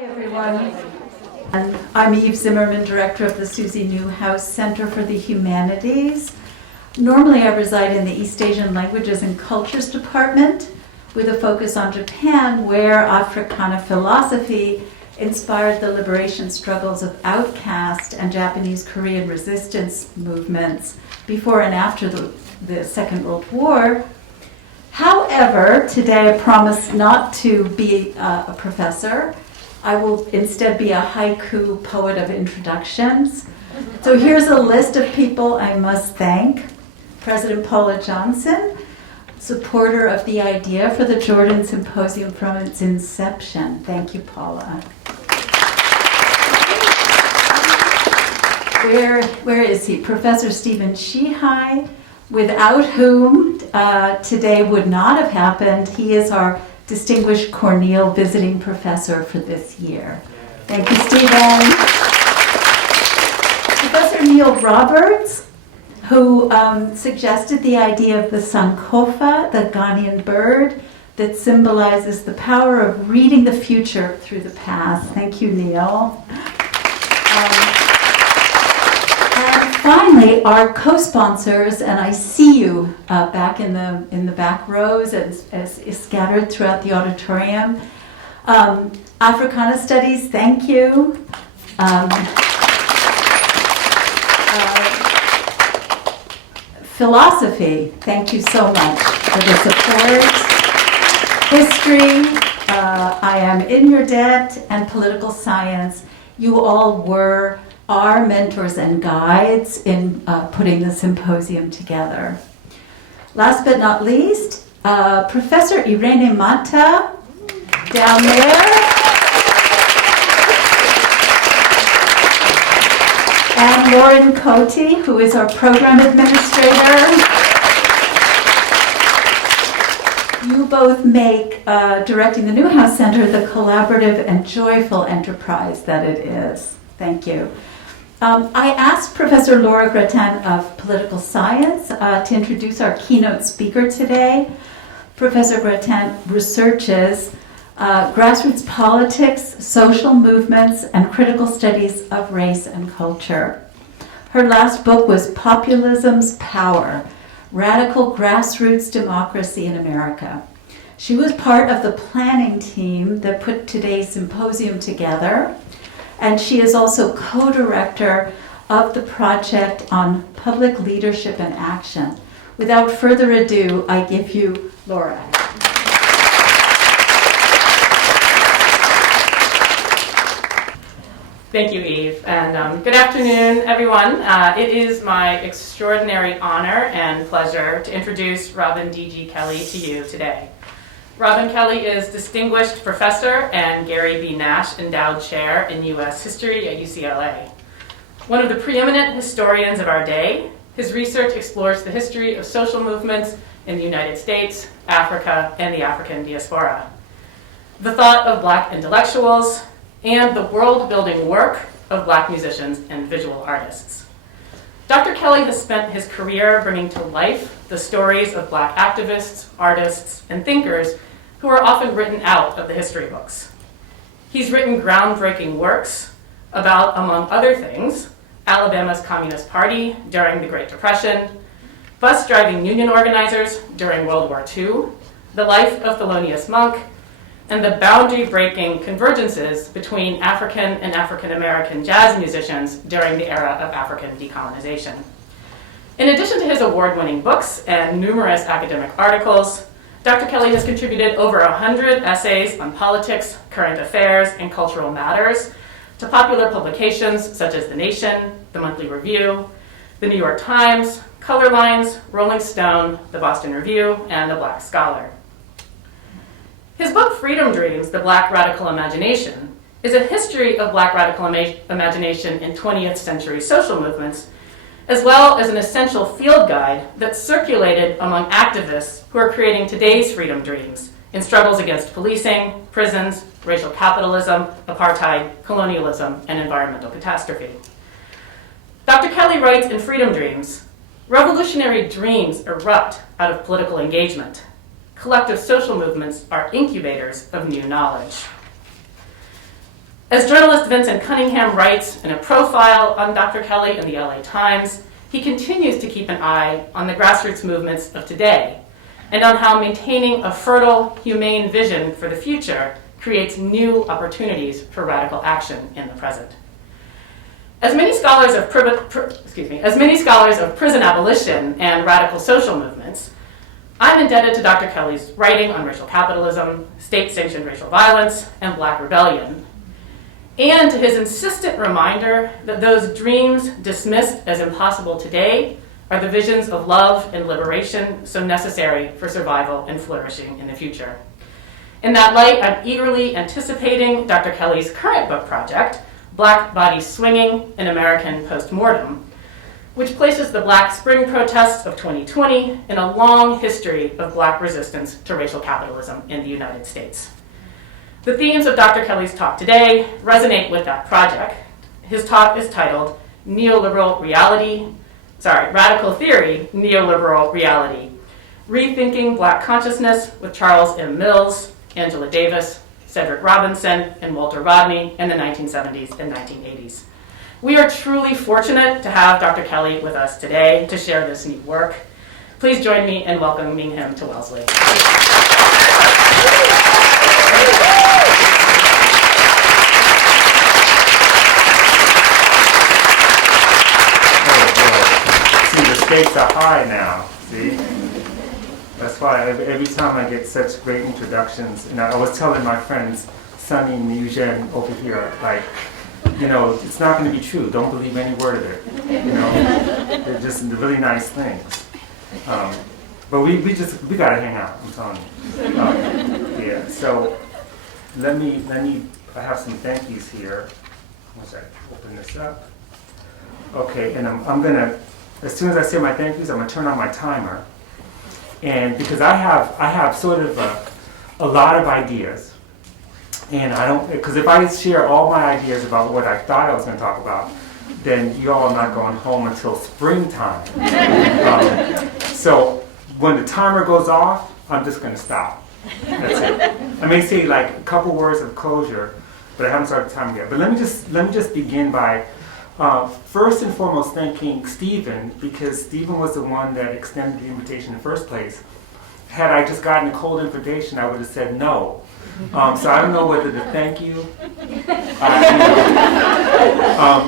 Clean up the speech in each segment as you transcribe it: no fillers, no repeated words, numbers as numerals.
Hi, everyone. I'm Eve Zimmerman, Director of the Susie Newhouse Center for the Humanities. Normally, I reside in the East Asian Languages and Cultures Department with a focus on Japan, where Africana philosophy inspired the liberation struggles of outcast and Japanese Korean resistance movements before and after the Second World War. However, today I promise not to be a professor. I will instead be a haiku poet of introductions. So here's a list of people I must thank. President Paula Johnson, supporter of the idea for the Jordan Symposium from its inception. Thank you, Paula. Where is he? Professor Stephen Shihai, without whom today would not have happened. He is our Distinguished Cornell Visiting Professor for this year. Thank you, Stephen. Professor Neil Roberts, who suggested the idea of the Sankofa, the Ghanaian bird, that symbolizes the power of reading the future through the past. Thank you, Neil. And finally, our co-sponsors, and I see you back in the back rows as scattered throughout the auditorium. Africana Studies, thank you. Philosophy, thank you so much for the support. History, I am in your debt, and political science, you all were our mentors and guides in putting the symposium together. Last but not least, Professor Irene Mata, down there. And Lauren Cote, who is our program administrator. You both make directing the Newhouse Center the collaborative and joyful enterprise that it is. Thank you. I asked Professor Laura Gretin of Political Science to introduce our keynote speaker today. Professor Gretin researches grassroots politics, social movements, and critical studies of race and culture. Her last book was Populism's Power: Radical Grassroots Democracy in America. She was part of the planning team that put today's symposium together, and she is also co-director of the project on public leadership and action. Without further ado, I give you Laura. Thank you, Eve, and good afternoon, everyone. It is my extraordinary honor and pleasure to introduce Robin D.G. Kelley to you today. Robin Kelley is Distinguished Professor and Gary B. Nash Endowed Chair in U.S. History at UCLA. One of the preeminent historians of our day, his research explores the history of social movements in the United States, Africa, and the African diaspora, the thought of Black intellectuals, and the world-building work of Black musicians and visual artists. Dr. Kelley has spent his career bringing to life the stories of Black activists, artists, and thinkers who are often written out of the history books. He's written groundbreaking works about, among other things, Alabama's Communist Party during the Great Depression, bus-driving union organizers during World War II, the life of Thelonious Monk, and the boundary-breaking convergences between African and African-American jazz musicians during the era of African decolonization. In addition to his award-winning books and numerous academic articles, Dr. Kelley has contributed over 100 essays on politics, current affairs, and cultural matters to popular publications such as The Nation, The Monthly Review, The New York Times, Color Lines, Rolling Stone, The Boston Review, and The Black Scholar. His book, Freedom Dreams, The Black Radical Imagination, is a history of Black radical imagination in 20th century social movements, as well as an essential field guide that circulated among activists who are creating today's freedom dreams in struggles against policing, prisons, racial capitalism, apartheid, colonialism, and environmental catastrophe. Dr. Kelley writes in Freedom Dreams, revolutionary dreams erupt out of political engagement. Collective social movements are incubators of new knowledge. As journalist Vincent Cunningham writes in a profile on Dr. Kelley in the LA Times, he continues to keep an eye on the grassroots movements of today and on how maintaining a fertile, humane vision for the future creates new opportunities for radical action in the present. As many scholars of prison abolition and radical social movements, I'm indebted to Dr. Kelley's writing on racial capitalism, state-sanctioned racial violence, and Black rebellion, and to his insistent reminder that those dreams dismissed as impossible today are the visions of love and liberation so necessary for survival and flourishing in the future. In that light, I'm eagerly anticipating Dr. Kelley's current book project, Black Bodies Swinging, an American Postmortem, which places the Black Spring protests of 2020 in a long history of Black resistance to racial capitalism in the United States. The themes of Dr. Kelley's talk today resonate with that project. His talk is titled Radical Theory, Neoliberal Reality, Rethinking Black Consciousness with Charles M. Mills, Angela Davis, Cedric Robinson, and Walter Rodney in the 1970s and 1980s. We are truly fortunate to have Dr. Kelley with us today to share this neat work. Please join me in welcoming him to Wellesley. See, the stakes are high now, see? That's why every time I get such great introductions, and I was telling my friends, Sunny and Eugene over here, like, you know, it's not going to be true. Don't believe any word of it. You know, they're just really nice things. But we got to hang out, I'm telling you. Yeah, so let me, I have some thank yous here. Once I open this up. Okay, and I'm going to, as soon as I say my thank yous, I'm going to turn on my timer. And because I have sort of a lot of ideas, and I don't, because if I share all my ideas about what I thought I was going to talk about, then you all are not going home until springtime. So when the timer goes off, I'm just going to stop. That's it. I may say like a couple words of closure, but I haven't started the timer yet. But let me just begin by first and foremost thanking Stephen, because Stephen was the one that extended the invitation in the first place. Had I just gotten a cold invitation, I would have said no. So I don't know whether to thank you.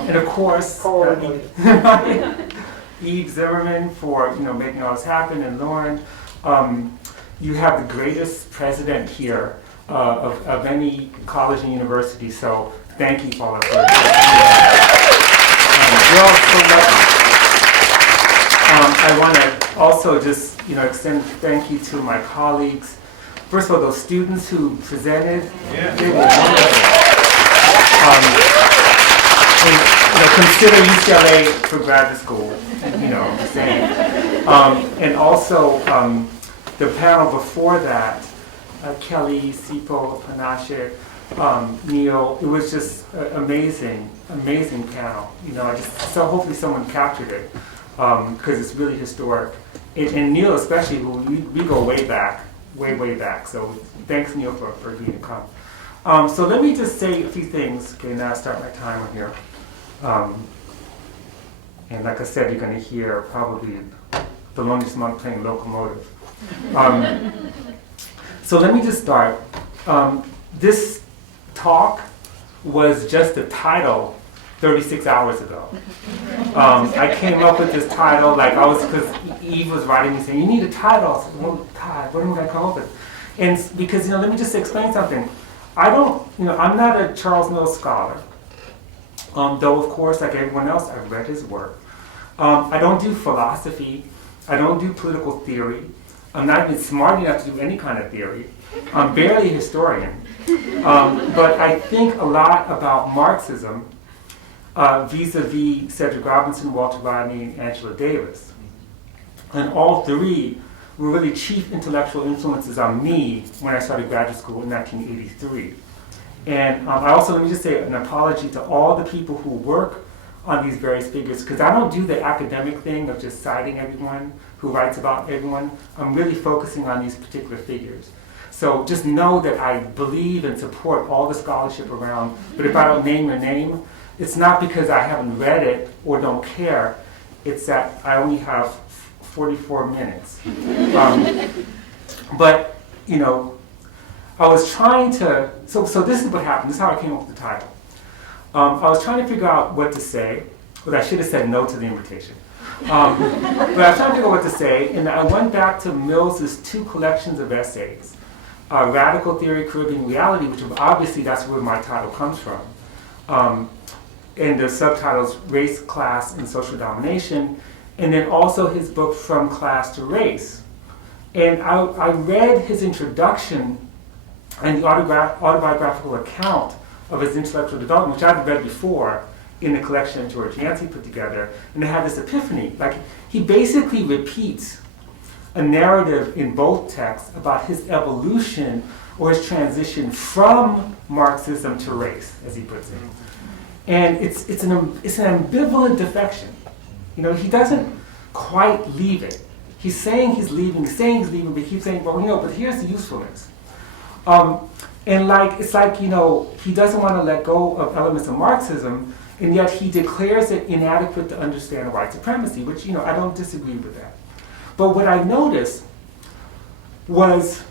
And of course, Eve Zimmerman for making all this happen, and Lauren. You have the greatest president here of any college and university, so thank you, Paula, for you're all so lucky. I want to also just extend thank you to my colleagues. First of all, those students who presented, they were wonderful. Consider UCLA for graduate school, saying. And also the panel before that, Kelley, Sipo, Panache, Neil, it was just amazing panel. So hopefully someone captured it, because it's really historic. And Neil especially, we go way back. So thanks, Neil, for being to come. So let me just say a few things. Okay, now I start my timer here. And like I said, you're going to hear probably the longest monk playing Locomotive. So let me just start. This talk was just a title 36 hours ago. I came up with this title, because Eve was writing me saying, you need a title. I said, well, God, what am I going to come up with? And because, let me just explain something. I'm not a Charles Mills scholar, though, of course, like everyone else, I've read his work. I don't do philosophy. I don't do political theory. I'm not even smart enough to do any kind of theory. I'm barely a historian. But I think a lot about Marxism vis-a-vis Cedric Robinson, Walter Rodney, and Angela Davis. And all three were really chief intellectual influences on me when I started graduate school in 1983. And I also, let me just say an apology to all the people who work on these various figures, because I don't do the academic thing of just citing everyone who writes about everyone. I'm really focusing on these particular figures. So just know that I believe and support all the scholarship around, but if I don't name your name, it's not because I haven't read it or don't care, it's that I only have 44 minutes. But, you know, I was trying to, so this is what happened, this is how I came up with the title. I was trying to figure out what to say, but I should have said no to the invitation. But I was trying to figure out what to say, and I went back to Mills's 2 collections of essays, Radical Theory, Caribbean Reality, which obviously that's where my title comes from, and the subtitles Race, Class, and Social Domination, and then also his book From Class to Race. And I read his introduction and the autobiographical account of his intellectual development, which I've read before in the collection George Yancey put together, and I had this epiphany. Like, he basically repeats a narrative in both texts about his evolution or his transition from Marxism to race, as he puts it. And it's an ambivalent defection. You know, he doesn't quite leave it. He's saying he's leaving, but he keeps saying, well, you know, but here's the usefulness. And like, it's like, you know, he doesn't want to let go of elements of Marxism, and yet he declares it inadequate to understand white supremacy, which, you know, I don't disagree with that. But what I noticed was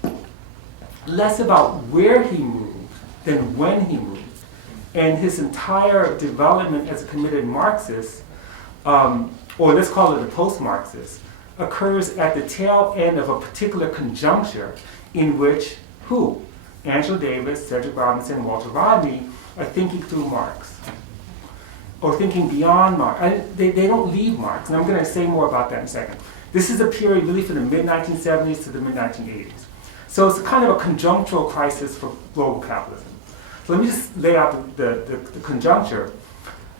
less about where he moved than when he moved. And his entire development as a committed Marxist, or let's call it a post-Marxist, occurs at the tail end of a particular conjuncture in which who? Angela Davis, Cedric Robinson, and Walter Rodney are thinking through Marx, or thinking beyond Marx. They don't leave Marx, and I'm going to say more about that in a second. This is a period really from the mid-1970s to the mid-1980s. So it's kind of a conjunctural crisis for global capitalism. So let me just lay out the conjuncture.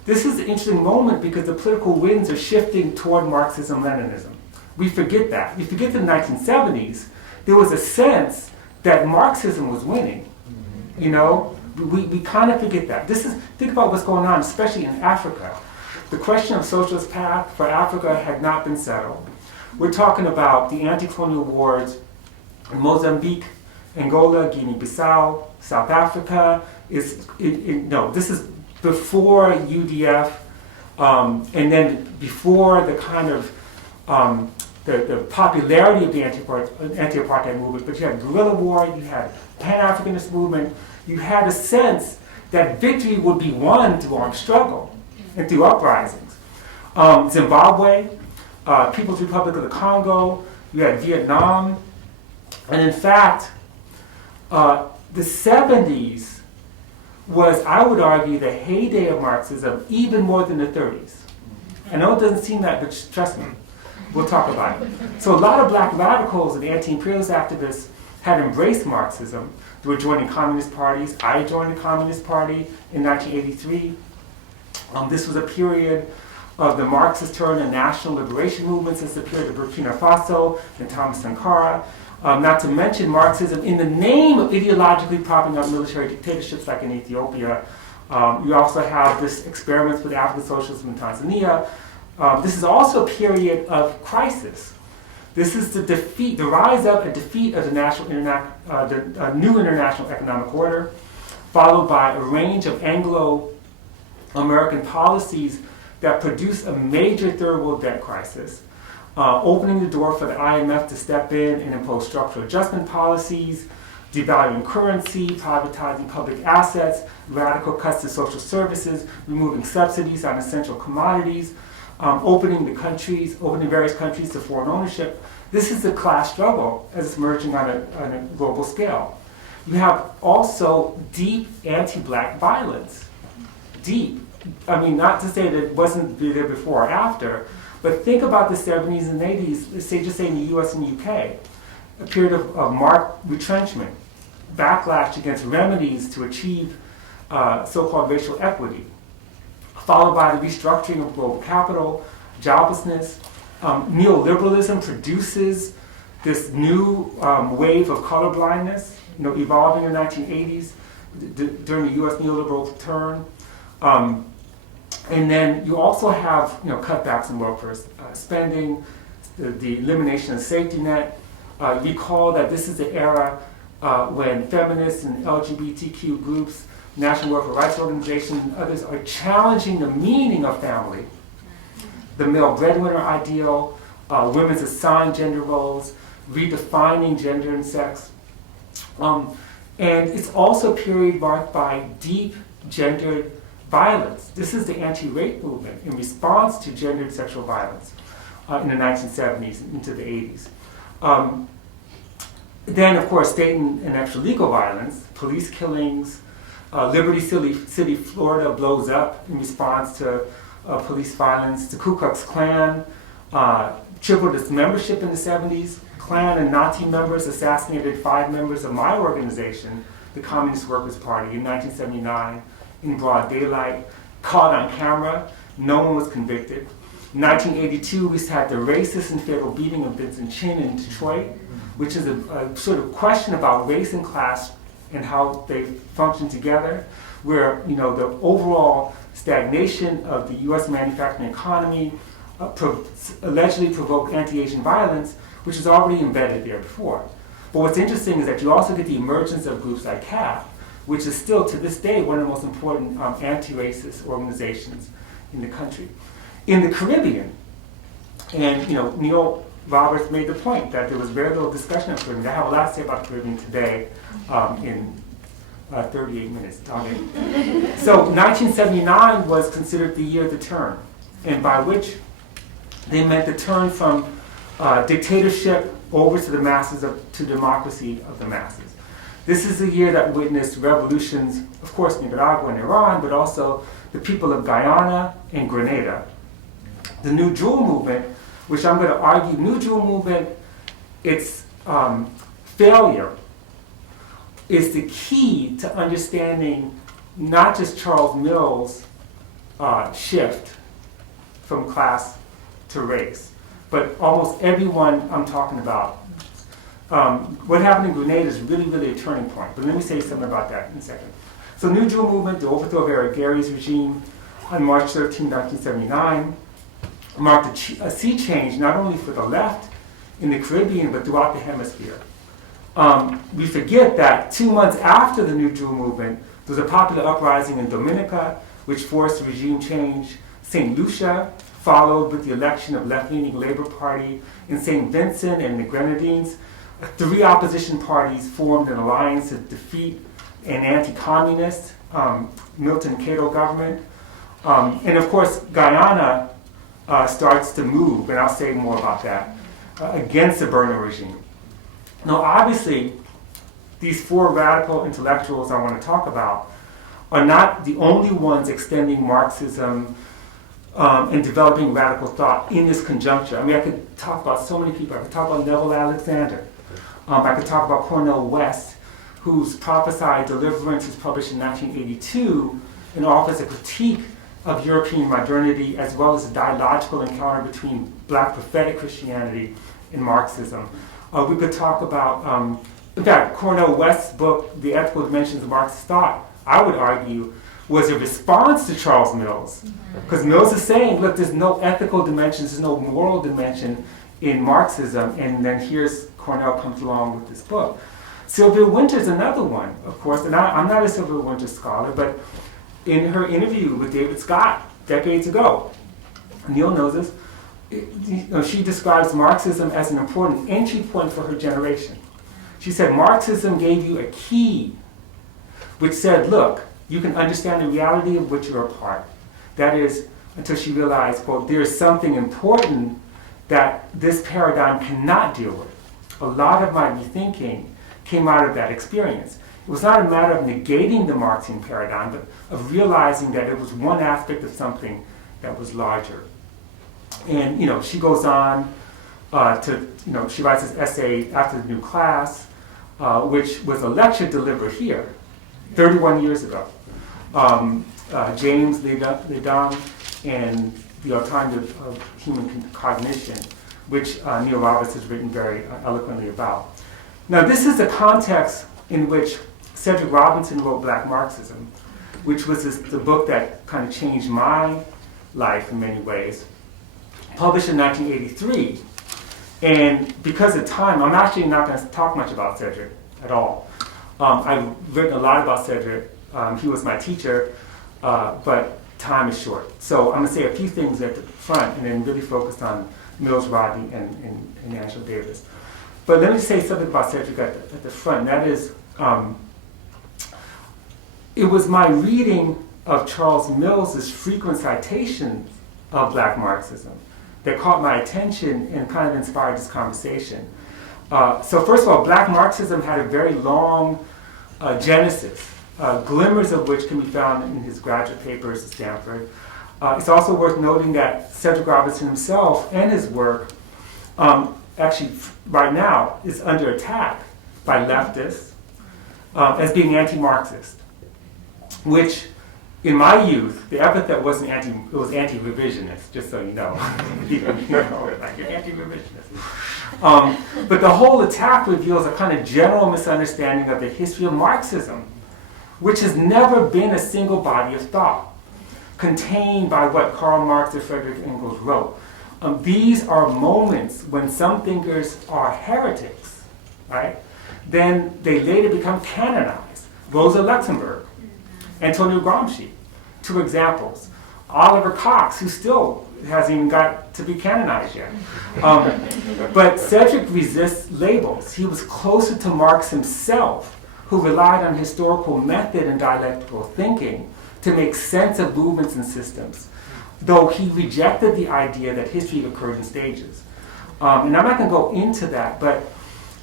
This is an interesting moment because the political winds are shifting toward Marxism-Leninism. We forget that. We forget that in the 1970s, there was a sense that Marxism was winning. You know, we kind of forget that. Think about what's going on, especially in Africa. The question of socialist path for Africa had not been settled. We're talking about the anti-colonial wars in Mozambique, Angola, Guinea-Bissau, South Africa. This is before UDF, and then before the kind of the popularity of the anti-apartheid movement, but you had guerrilla war, you had Pan-Africanist movement, you had a sense that victory would be won through armed struggle and through uprisings. Zimbabwe, People's Republic of the Congo, you had Vietnam, and in fact, the 70s was, I would argue, the heyday of Marxism, even more than the 30s. I know it doesn't seem that, but trust me, we'll talk about it. So a lot of black radicals and anti-imperialist activists had embraced Marxism. They were joining communist parties. I joined the Communist Party in 1983. This was a period of the Marxist turn and national liberation movements. It's the period of Burkina Faso and Thomas Sankara. Not to mention Marxism in the name of ideologically propping up military dictatorships like in Ethiopia. You also have this experiments with African socialism in Tanzania. This is also a period of crisis. This is the rise up and defeat of the new international economic order, followed by a range of Anglo-American policies that produce a major third world debt crisis, opening the door for the IMF to step in and impose structural adjustment policies, devaluing currency, privatizing public assets, radical cuts to social services, removing subsidies on essential commodities, opening various countries to foreign ownership. This is the class struggle as it's emerging on a global scale. You have also deep anti-black violence. Deep. I mean, not to say that it wasn't there before or after, but think about the 70s and 80s, let's say, just say in the US and UK, a period of marked retrenchment, backlash against remedies to achieve so-called racial equity, followed by the restructuring of global capital, joblessness. Neoliberalism produces this new wave of colorblindness, evolving in the 1980s during the US neoliberal turn. And then you also have cutbacks in welfare spending, the elimination of safety net. Recall that this is the era when feminists and LGBTQ groups, National Worker Rights Organization, and others are challenging the meaning of family, the male breadwinner ideal, women's assigned gender roles, redefining gender and sex. And it's also a period marked by deep gendered violence. This is the anti-rape movement in response to gendered sexual violence in the 1970s and into the 80s. Then, of course, state and extralegal violence, police killings, Liberty City, Florida blows up in response to police violence. The Ku Klux Klan tripled its membership in the 70s. Klan and Nazi members assassinated 5 members of my organization, the Communist Workers' Party, in 1979 in broad daylight, caught on camera. No one was convicted. In 1982, we had the racist and fatal beating of Vincent Chin in Detroit, which is a sort of question about race and class and how they function together, where the overall stagnation of the U.S. manufacturing economy allegedly provoked anti-Asian violence, which was already embedded there before. But what's interesting is that you also get the emergence of groups like CAF, which is still to this day one of the most important anti-racist organizations in the country. In the Caribbean, and Neil Roberts made the point that there was very little discussion of the Caribbean. I have a lot to say about the Caribbean today in 38 minutes talking. So 1979 was considered the year of the turn, and by which they meant the turn from dictatorship over to the masses, to democracy of the masses. This is the year that witnessed revolutions, of course, Nicaragua and Iran, but also the people of Guyana and Grenada. The New Jewel movement, which I'm going to argue, New Jewel movement, its failure is the key to understanding not just Charles Mills' shift from class to race, but almost everyone I'm talking about. What happened in Grenada is really, really a turning point, but let me say something about that in a second. So New Jewel movement, the overthrow of Eric Gary's regime on March 13, 1979, marked a sea change not only for the left in the Caribbean, but throughout the hemisphere. We forget that 2 months after the New Jewel movement, there was a popular uprising in Dominica, which forced regime change. St. Lucia followed with the election of left-leaning Labour Party. In St. Vincent and the Grenadines, 3 opposition parties formed an alliance to defeat an anti-communist Milton Cato government. And of course, Guyana starts to move, and I'll say more about that, against the Burner regime. Now, obviously, these 4 radical intellectuals I want to talk about are not the only ones extending Marxism and developing radical thought in this conjuncture. I mean, I could talk about so many people. I could talk about Neville Alexander. I could talk about Cornel West, whose Prophesied Deliverance was published in 1982 and offers a critique of European modernity as well as a dialogical encounter between Black prophetic Christianity and Marxism. We could talk about, in fact, Cornel West's book, The Ethical Dimensions of Marxist Thought, I would argue, was a response to Charles Mills. Because Mills is saying, look, there's no ethical dimensions, there's no moral dimension in Marxism, and then here's Cornell comes along with this book. Sylvia Wynter's another one, of course, and I'm not a Sylvia Wynter scholar, but in her interview with David Scott decades ago, Neil knows this, she describes Marxism as an important entry point for her generation. She said, Marxism gave you a key which said, look, you can understand the reality of which you're a part. That is, until she realized, quote, there is something important that this paradigm cannot deal with. A lot of my rethinking came out of that experience. It was not a matter of negating the Marxian paradigm, but of realizing that it was one aspect of something that was larger. And she goes on to, she writes this essay after the new class, which was a lecture delivered here 31 years ago. James Ledum and the Alternative of Human Cognition, which Neil Roberts has written very eloquently about. Now, this is the context in which Cedric Robinson wrote Black Marxism, which was the book that kind of changed my life in many ways, published in 1983. And because of time, I'm actually not going to talk much about Cedric at all. I've written a lot about Cedric. He was my teacher, but time is short. So I'm going to say a few things at the front and then really focus on Mills, Rodney, and Angela Davis. But let me say something about Cedric at the front. And that is, it was my reading of Charles Mills's frequent citations of Black Marxism that caught my attention and kind of inspired this conversation. So first of all, Black Marxism had a very long genesis, glimmers of which can be found in his graduate papers at Stanford. It's also worth noting that Cedric Robinson himself and his work actually right now is under attack by leftists as being anti-Marxist, which in my youth, the epithet wasn't it was anti-revisionist, just so you know. Like you're anti-revisionist. But the whole attack reveals a kind of general misunderstanding of the history of Marxism, which has never been a single body of thought, contained by what Karl Marx or Friedrich Engels wrote. These are moments when some thinkers are heretics, right? Then they later become canonized. Rosa Luxemburg, Antonio Gramsci, 2 examples. Oliver Cox, who still hasn't even got to be canonized yet. But Cedric resists labels. He was closer to Marx himself, who relied on historical method and dialectical thinking to make sense of movements and systems, though he rejected the idea that history occurred in stages. And I'm not going to go into that, but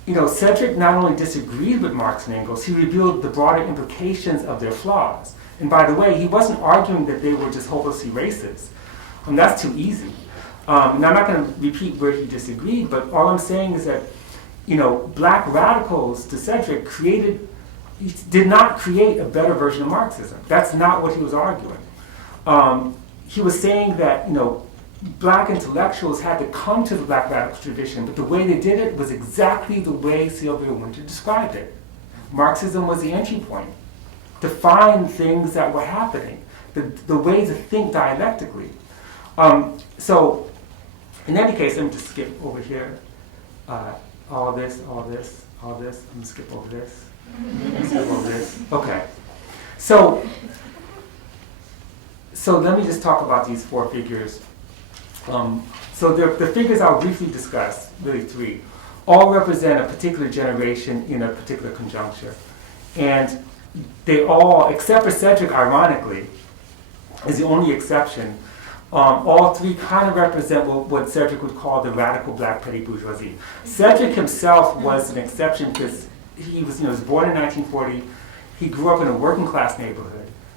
Cedric not only disagreed with Marx and Engels, he revealed the broader implications of their flaws. And by the way, he wasn't arguing that they were just hopelessly racist. That's too easy. And I'm not going to repeat where he disagreed, but all I'm saying is that, Black radicals to Cedric did not create a better version of Marxism. That's not what he was arguing. He was saying that, Black intellectuals had to come to the Black radical tradition, but the way they did it was exactly the way Sylvia Wynter described it. Marxism was the entry point to find things that were happening, the way to think dialectically. So, in any case, let me just skip over here. All this. I'm going to skip over this. Skip over this. Okay. So let me just talk about these 4 figures. So the figures I'll briefly discuss, really 3, all represent a particular generation in a particular conjuncture. And they all, except for Cedric, ironically, is the only exception, all 3 kind of represent what Cedric would call the radical Black petty bourgeoisie. Cedric himself was an exception because he was born in 1940. He grew up in a working class neighborhood.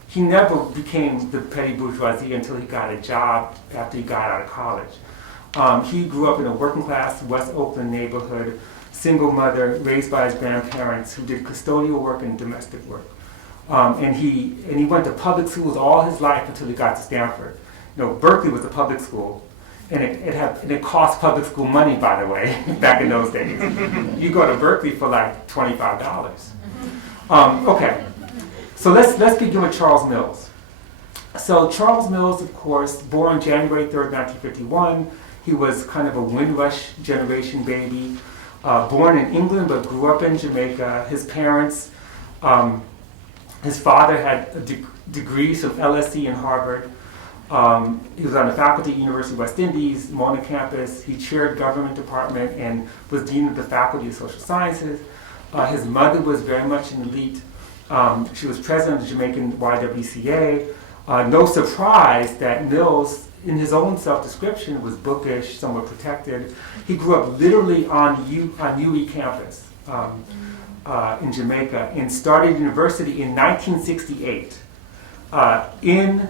He never became the petty bourgeoisie until he got a job after he got out of college. He grew up in a working class West Oakland neighborhood, single mother, raised by his grandparents who did custodial work and domestic work. And he went to public schools all his life until he got to Stanford. Berkeley was a public school, and it cost public school money, by the way, back in those days. You go to Berkeley for like $25. Okay. So let's begin with Charles Mills. So Charles Mills, of course, born January 3rd, 1951. He was kind of a Windrush generation baby, born in England but grew up in Jamaica. His parents, his father had degrees from LSE and Harvard. He was on the faculty at University of West Indies, Mona campus. He chaired government department and was dean of the faculty of social sciences. His mother was very much an elite. She was president of the Jamaican YWCA. No surprise that Mills, in his own self-description, was bookish, somewhat protected. He grew up literally on UE campus in Jamaica and started university in 1968 in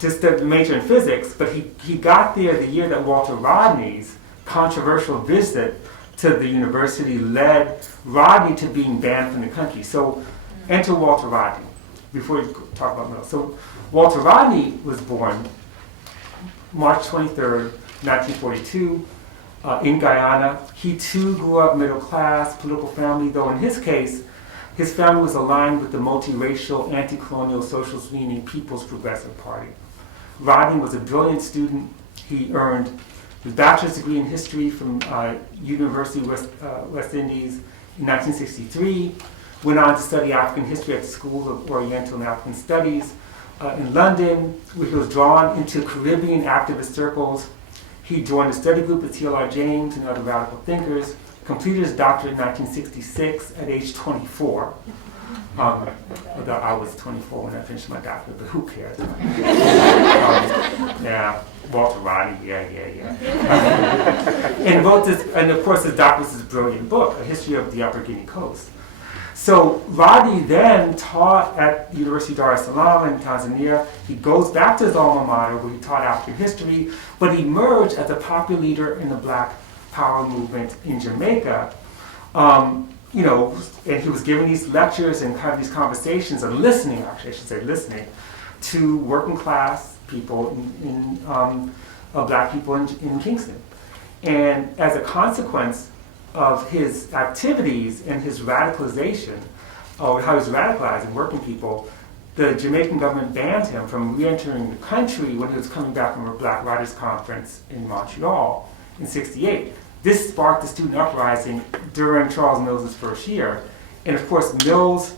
just a major in physics, but he got there the year that Walter Rodney's controversial visit to the university led Rodney to being banned from the country. So enter Walter Rodney, before we talk about Mills. So Walter Rodney was born March 23rd, 1942, in Guyana. He too grew up middle class, political family, though in his case, his family was aligned with the multiracial, anti-colonial, socialist-leaning People's Progressive Party. Rodney was a brilliant student. He earned his bachelor's degree in history from University of West Indies in 1963. went on to study African history at the School of Oriental and African Studies in London, where he was drawn into Caribbean activist circles. He joined a study group with T.L.R. James and other radical thinkers, completed his doctorate in 1966 at age 24. Although I was 24 when I finished my doctorate, but who cares? Yeah, Walter Rodney, yeah. And wrote this, and of course his doctorate was this brilliant book, A History of the Upper Guinea Coast. So Rodney then taught at the University of Dar es Salaam in Tanzania. He goes back to his alma mater where he taught African history, but he emerged as a popular leader in the Black Power movement in Jamaica. And he was giving these lectures and having these conversations and listening, actually, I should say listening, to working class people black people in Kingston. And as a consequence of his activities and his radicalization, or how he was radicalizing working people, the Jamaican government banned him from re-entering the country when he was coming back from a Black Writers' Conference in Montreal in '68. This sparked the student uprising during Charles Mills's first year. And of course, Mills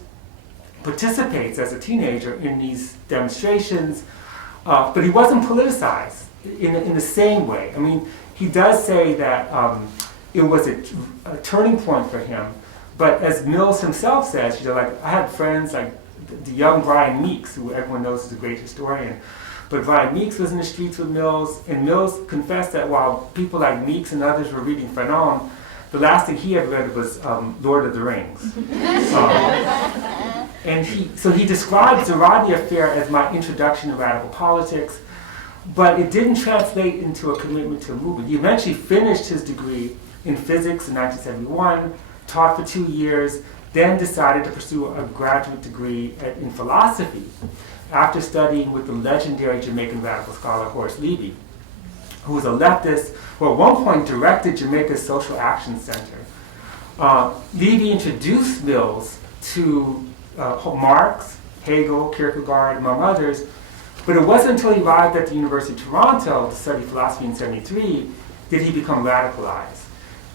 participates as a teenager in these demonstrations, but he wasn't politicized in the same way. I mean, he does say that it was a turning point for him, but as Mills himself says, like I had friends like the young Brian Meeks, who everyone knows is a great historian, but Brian Meeks was in the streets with Mills, and Mills confessed that while people like Meeks and others were reading Fanon, the last thing he had read was Lord of the Rings. And he describes the Rodney affair as my introduction to radical politics, but it didn't translate into a commitment to a movement. He eventually finished his degree in physics in 1971, taught for 2 years, then decided to pursue a graduate degree in philosophy after studying with the legendary Jamaican radical scholar Horace Levy, who was a leftist who at one point directed Jamaica's Social Action Center. Levy introduced Mills to Marx, Hegel, Kierkegaard, among others, but it wasn't until he arrived at the University of Toronto to study philosophy in '73 did he become radicalized.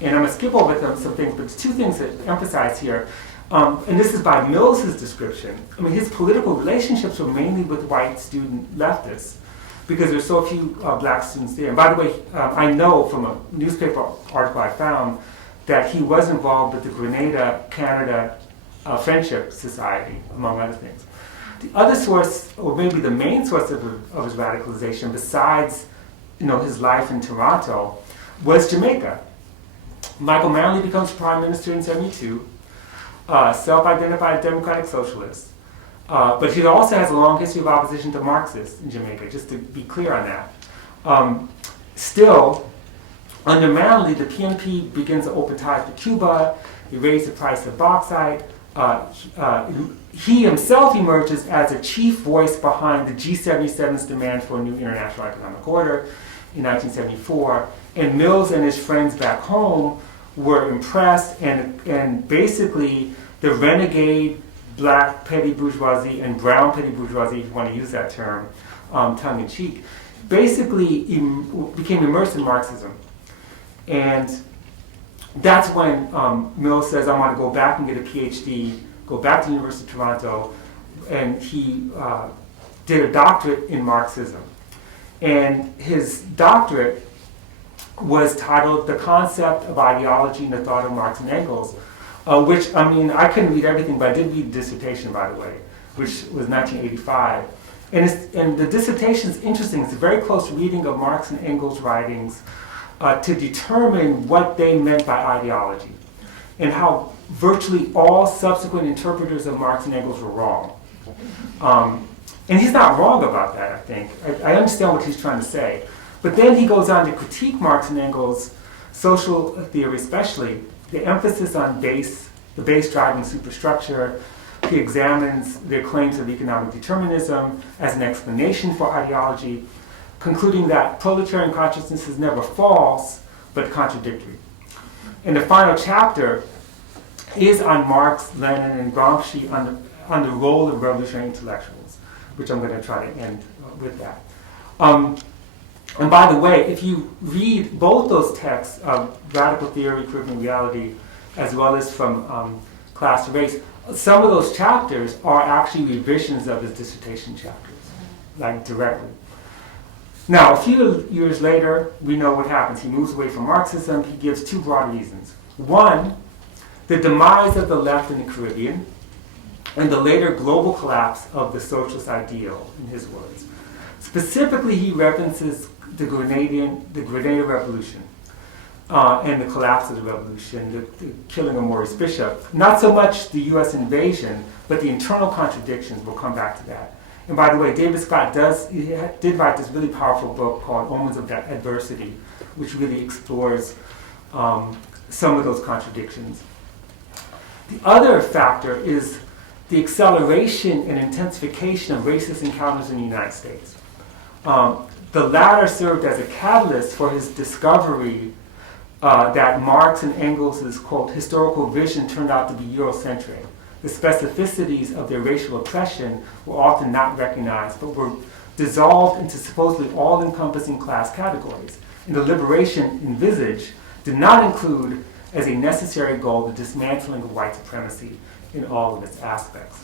And I'm going to skip over some things, but there's two things to emphasize here. And this is by Mills's description. I mean, his political relationships were mainly with white student leftists because there's so few black students there. And by the way, I know from a newspaper article I found that he was involved with the Grenada, Canada Friendship Society, among other things. The other source, or maybe the main source of his radicalization, besides his life in Toronto, was Jamaica. Michael Manley becomes prime minister in '72, self-identified democratic socialist. But he also has a long history of opposition to Marxists in Jamaica, just to be clear on that. Still, under Manley, the PNP begins to open ties to Cuba. He raised the price of bauxite. He himself emerges as a chief voice behind the G77's demand for a new international economic order in 1974. And Mills and his friends back home were impressed, and basically the renegade black petty bourgeoisie and brown petty bourgeoisie, if you want to use that term, tongue-in-cheek, basically became immersed in Marxism. And that's when Mills says, I want to go back and get a PhD, go back to the University of Toronto, and he did a doctorate in Marxism. And his doctorate was titled The Concept of Ideology and the Thought of Marx and Engels, which, I mean, I couldn't read everything, but I did read the dissertation, by the way, which was 1985. And the dissertation is interesting. It's a very close reading of Marx and Engels' writings to determine what they meant by ideology and how virtually all subsequent interpreters of Marx and Engels were wrong. And he's not wrong about that, I think. I understand what he's trying to say. But then he goes on to critique Marx and Engels' social theory, especially the emphasis on the base driving superstructure. He examines their claims of economic determinism as an explanation for ideology, concluding that proletarian consciousness is never false, but contradictory. And the final chapter is on Marx, Lenin, and Gramsci on the role of revolutionary intellectuals, which I'm going to try to end with that. And by the way, if you read both those texts, Radical Theory, Proving Reality, as well as from Class to Race, some of those chapters are actually revisions of his dissertation chapters, like directly. Now, a few years later, we know what happens. He moves away from Marxism. He gives two broad reasons. One, the demise of the left in the Caribbean, and the later global collapse of the socialist ideal, in his words. Specifically, he references the Grenadian Revolution and the collapse of the revolution, the killing of Maurice Bishop. Not so much the U.S. invasion, but the internal contradictions. We'll come back to that. And by the way, David Scott did write this really powerful book called Omens of Adversity, which really explores some of those contradictions. The other factor is the acceleration and intensification of racist encounters in the United States. The latter served as a catalyst for his discovery that Marx and Engels' quote, historical vision turned out to be Eurocentric. The specificities of their racial oppression were often not recognized, but were dissolved into supposedly all-encompassing class categories. And the liberation envisaged did not include as a necessary goal the dismantling of white supremacy in all of its aspects.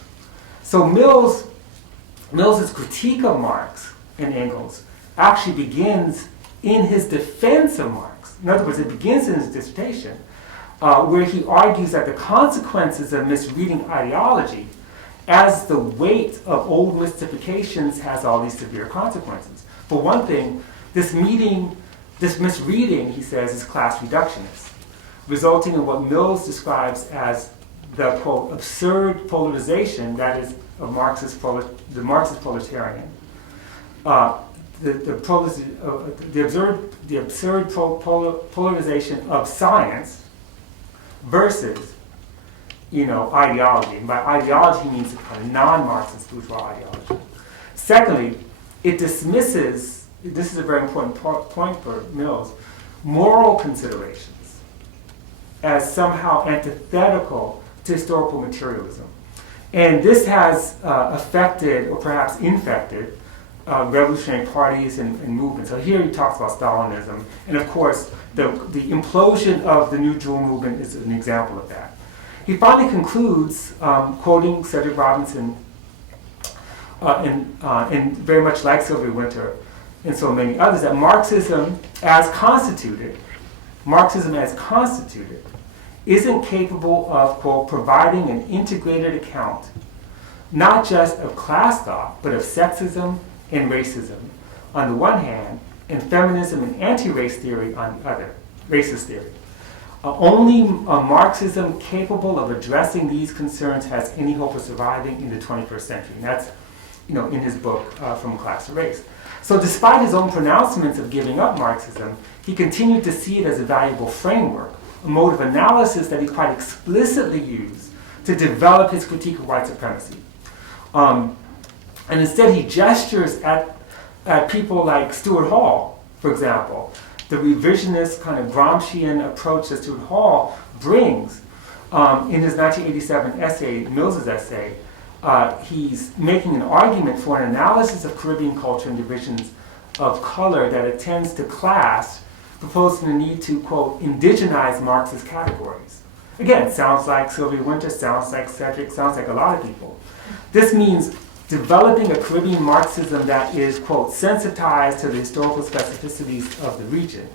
So Mills's critique of Marx and Engels actually begins in his defense of Marx. In other words, it begins in his dissertation, where he argues that the consequences of misreading ideology, as the weight of old mystifications has all these severe consequences. For one thing, this misreading, he says, is class reductionist, resulting in what Mills describes as the, quote, absurd polarization, that is, of the Marxist proletarian, the absurd polarization of science versus, ideology. And by ideology, he means a kind of non-Marxist bourgeois ideology. Secondly, it dismisses, this is a very important point for Mills, moral considerations as somehow antithetical to historical materialism. And this has affected, or perhaps infected, revolutionary parties and movements. So here he talks about Stalinism, and of course, the implosion of the New Jewel movement is an example of that. He finally concludes, quoting Cedric Robinson, and very much like Sylvia Wynter and so many others, that Marxism as constituted, isn't capable of, quote, providing an integrated account, not just of class thought, but of sexism and racism on the one hand, and feminism and anti-race theory on the other, racist theory. Only a Marxism capable of addressing these concerns has any hope of surviving in the 21st century. And that's, in his book, From Class to Race. So despite his own pronouncements of giving up Marxism, he continued to see it as a valuable framework, a mode of analysis that he quite explicitly used to develop his critique of white supremacy. And instead he gestures at people like Stuart Hall, for example. The revisionist kind of Gramscian approach that Stuart Hall brings in his 1987 essay, Mills's essay, he's making an argument for an analysis of Caribbean culture and divisions of color that attends to class, proposing the need to, quote, indigenize Marxist categories. Again, sounds like Sylvia Wynter, sounds like Cedric, sounds like a lot of people. This means developing a Caribbean Marxism that is, quote, sensitized to the historical specificities of the region.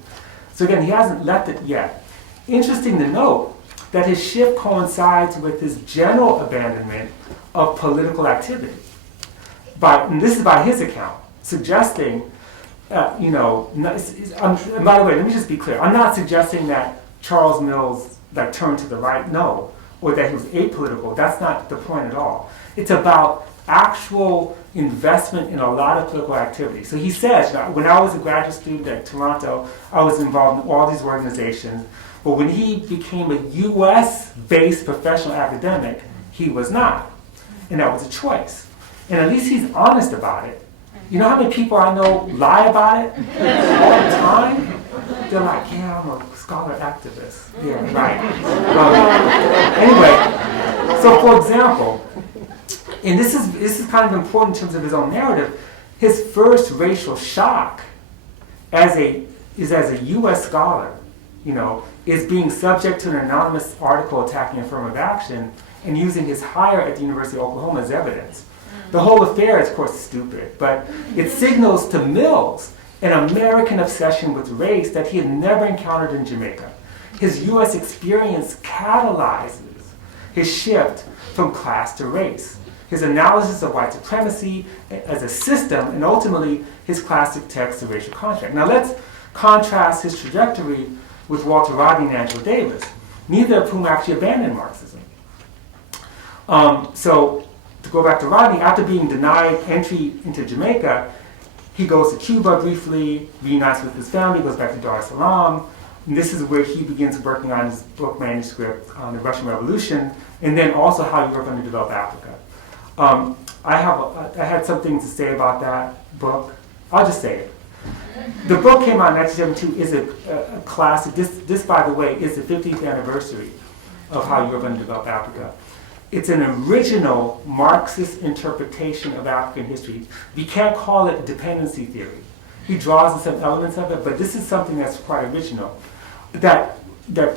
So again, he hasn't left it yet. Interesting to note that his shift coincides with his general abandonment of political activity. And this is by his account, suggesting, and by the way, let me just be clear. I'm not suggesting that Charles Mills turned to the right, no, or that he was apolitical. That's not the point at all. It's about actual investment in a lot of political activity. So he says, when I was a graduate student at Toronto, I was involved in all these organizations. But when he became a US-based professional academic, he was not. And that was a choice. And at least he's honest about it. You know how many people I know lie about it all the time? They're like, yeah, I'm a scholar activist. Yeah, right. Anyway, so for example, and this is kind of important in terms of his own narrative, his first racial shock as a US scholar, is being subject to an anonymous article attacking affirmative action and using his hire at the University of Oklahoma as evidence. The whole affair is, of course, stupid, but it signals to Mills an American obsession with race that he had never encountered in Jamaica. His U.S. experience catalyzes his shift from class to race, his analysis of white supremacy as a system, and ultimately his classic text, The Racial Contract. Now let's contrast his trajectory with Walter Rodney and Angela Davis, neither of whom actually abandoned Marxism. So to go back to Rodney, after being denied entry into Jamaica, he goes to Cuba briefly, reunites with his family, goes back to Dar es Salaam, and this is where he begins working on his book manuscript on the Russian Revolution, and then also how Europe underdeveloped Africa. I had something to say about that book. I'll just say it. The book came out in 1972, is a classic. This, by the way, is the 50th anniversary of how Europe underdeveloped Africa. It's an original Marxist interpretation of African history. We can't call it dependency theory. He draws on some elements of it, but this is something that's quite original, that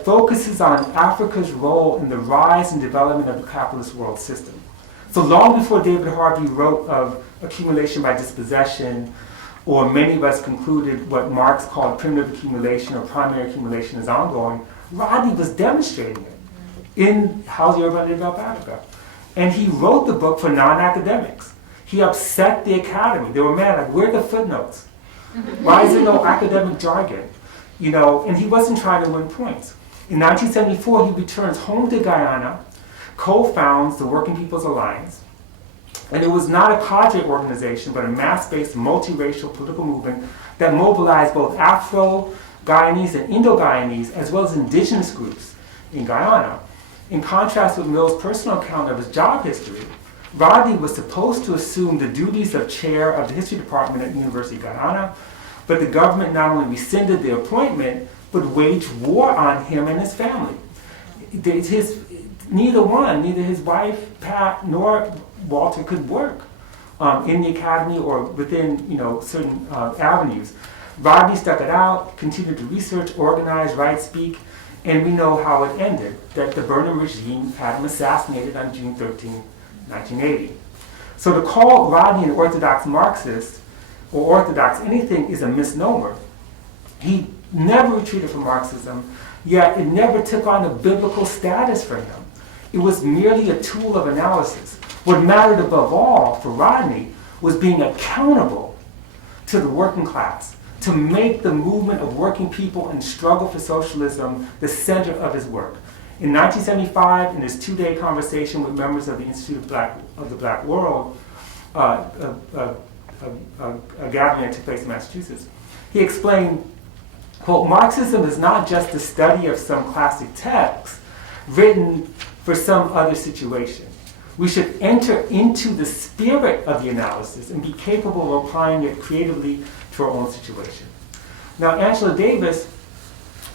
focuses on Africa's role in the rise and development of the capitalist world system. So long before David Harvey wrote of accumulation by dispossession, or many of us concluded what Marx called primitive accumulation or primary accumulation is ongoing, Rodney was demonstrating it in How Europe Underdeveloped Africa. And he wrote the book for non-academics. He upset the academy. They were mad, like, where are the footnotes? Why is there no academic jargon? You know, and he wasn't trying to win points. In 1974, he returns home to Guyana, co-founds the Working People's Alliance, and it was not a cadre organization, but a mass-based, multiracial political movement that mobilized both Afro-Guyanese and Indo-Guyanese, as well as indigenous groups in Guyana. In contrast with Mill's personal account of his job history, Rodney was supposed to assume the duties of chair of the history department at the University of Guyana, but the government not only rescinded the appointment, but waged war on him and his family. Neither his wife, Pat, nor Walter could work in the academy or within, certain avenues. Rodney stuck it out, continued to research, organize, write, speak, and we know how it ended, that the Burnham regime had him assassinated on June 13, 1980. So to call Rodney an orthodox Marxist or orthodox anything is a misnomer. He never retreated from Marxism, yet it never took on a biblical status for him. It was merely a tool of analysis. What mattered above all for Rodney was being accountable to the working class, to make the movement of working people and struggle for socialism the center of his work. In 1975, in his two-day conversation with members of the Institute of the Black World, a gathering that took place in Massachusetts, he explained, quote, Marxism is not just the study of some classic text written for some other situation. We should enter into the spirit of the analysis and be capable of applying it creatively to our own situation. Now, Angela Davis,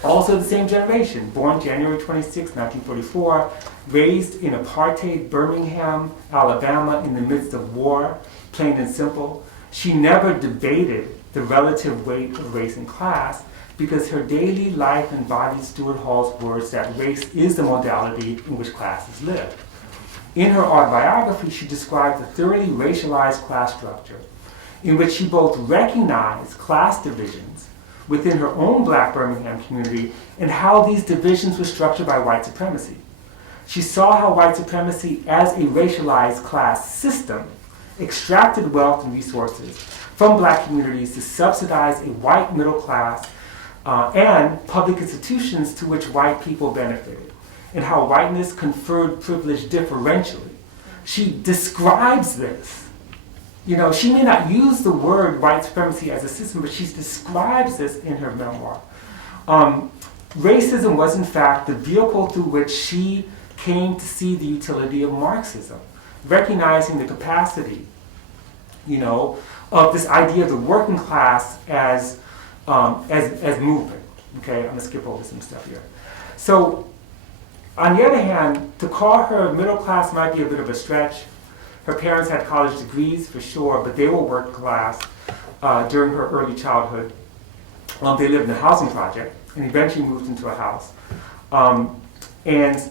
also the same generation, born January 26, 1944, raised in apartheid Birmingham, Alabama, in the midst of war, plain and simple. She never debated the relative weight of race and class because her daily life embodied Stuart Hall's words that race is the modality in which classes live. In her autobiography, she described a thoroughly racialized class structure in which she both recognized class divisions within her own Black Birmingham community and how these divisions were structured by white supremacy. She saw how white supremacy as a racialized class system extracted wealth and resources from Black communities to subsidize a white middle class and public institutions to which white people benefited, and how whiteness conferred privilege differentially. She describes this. She may not use the word white supremacy as a system, but she describes this in her memoir. Racism was, in fact, the vehicle through which she came to see the utility of Marxism, recognizing the capacity, of this idea of the working class as movement. Okay, I'm going to skip over some stuff here. So, on the other hand, to call her middle class might be a bit of a stretch. Her parents had college degrees, for sure, but they were working class during her early childhood. They lived in a housing project and eventually moved into a house.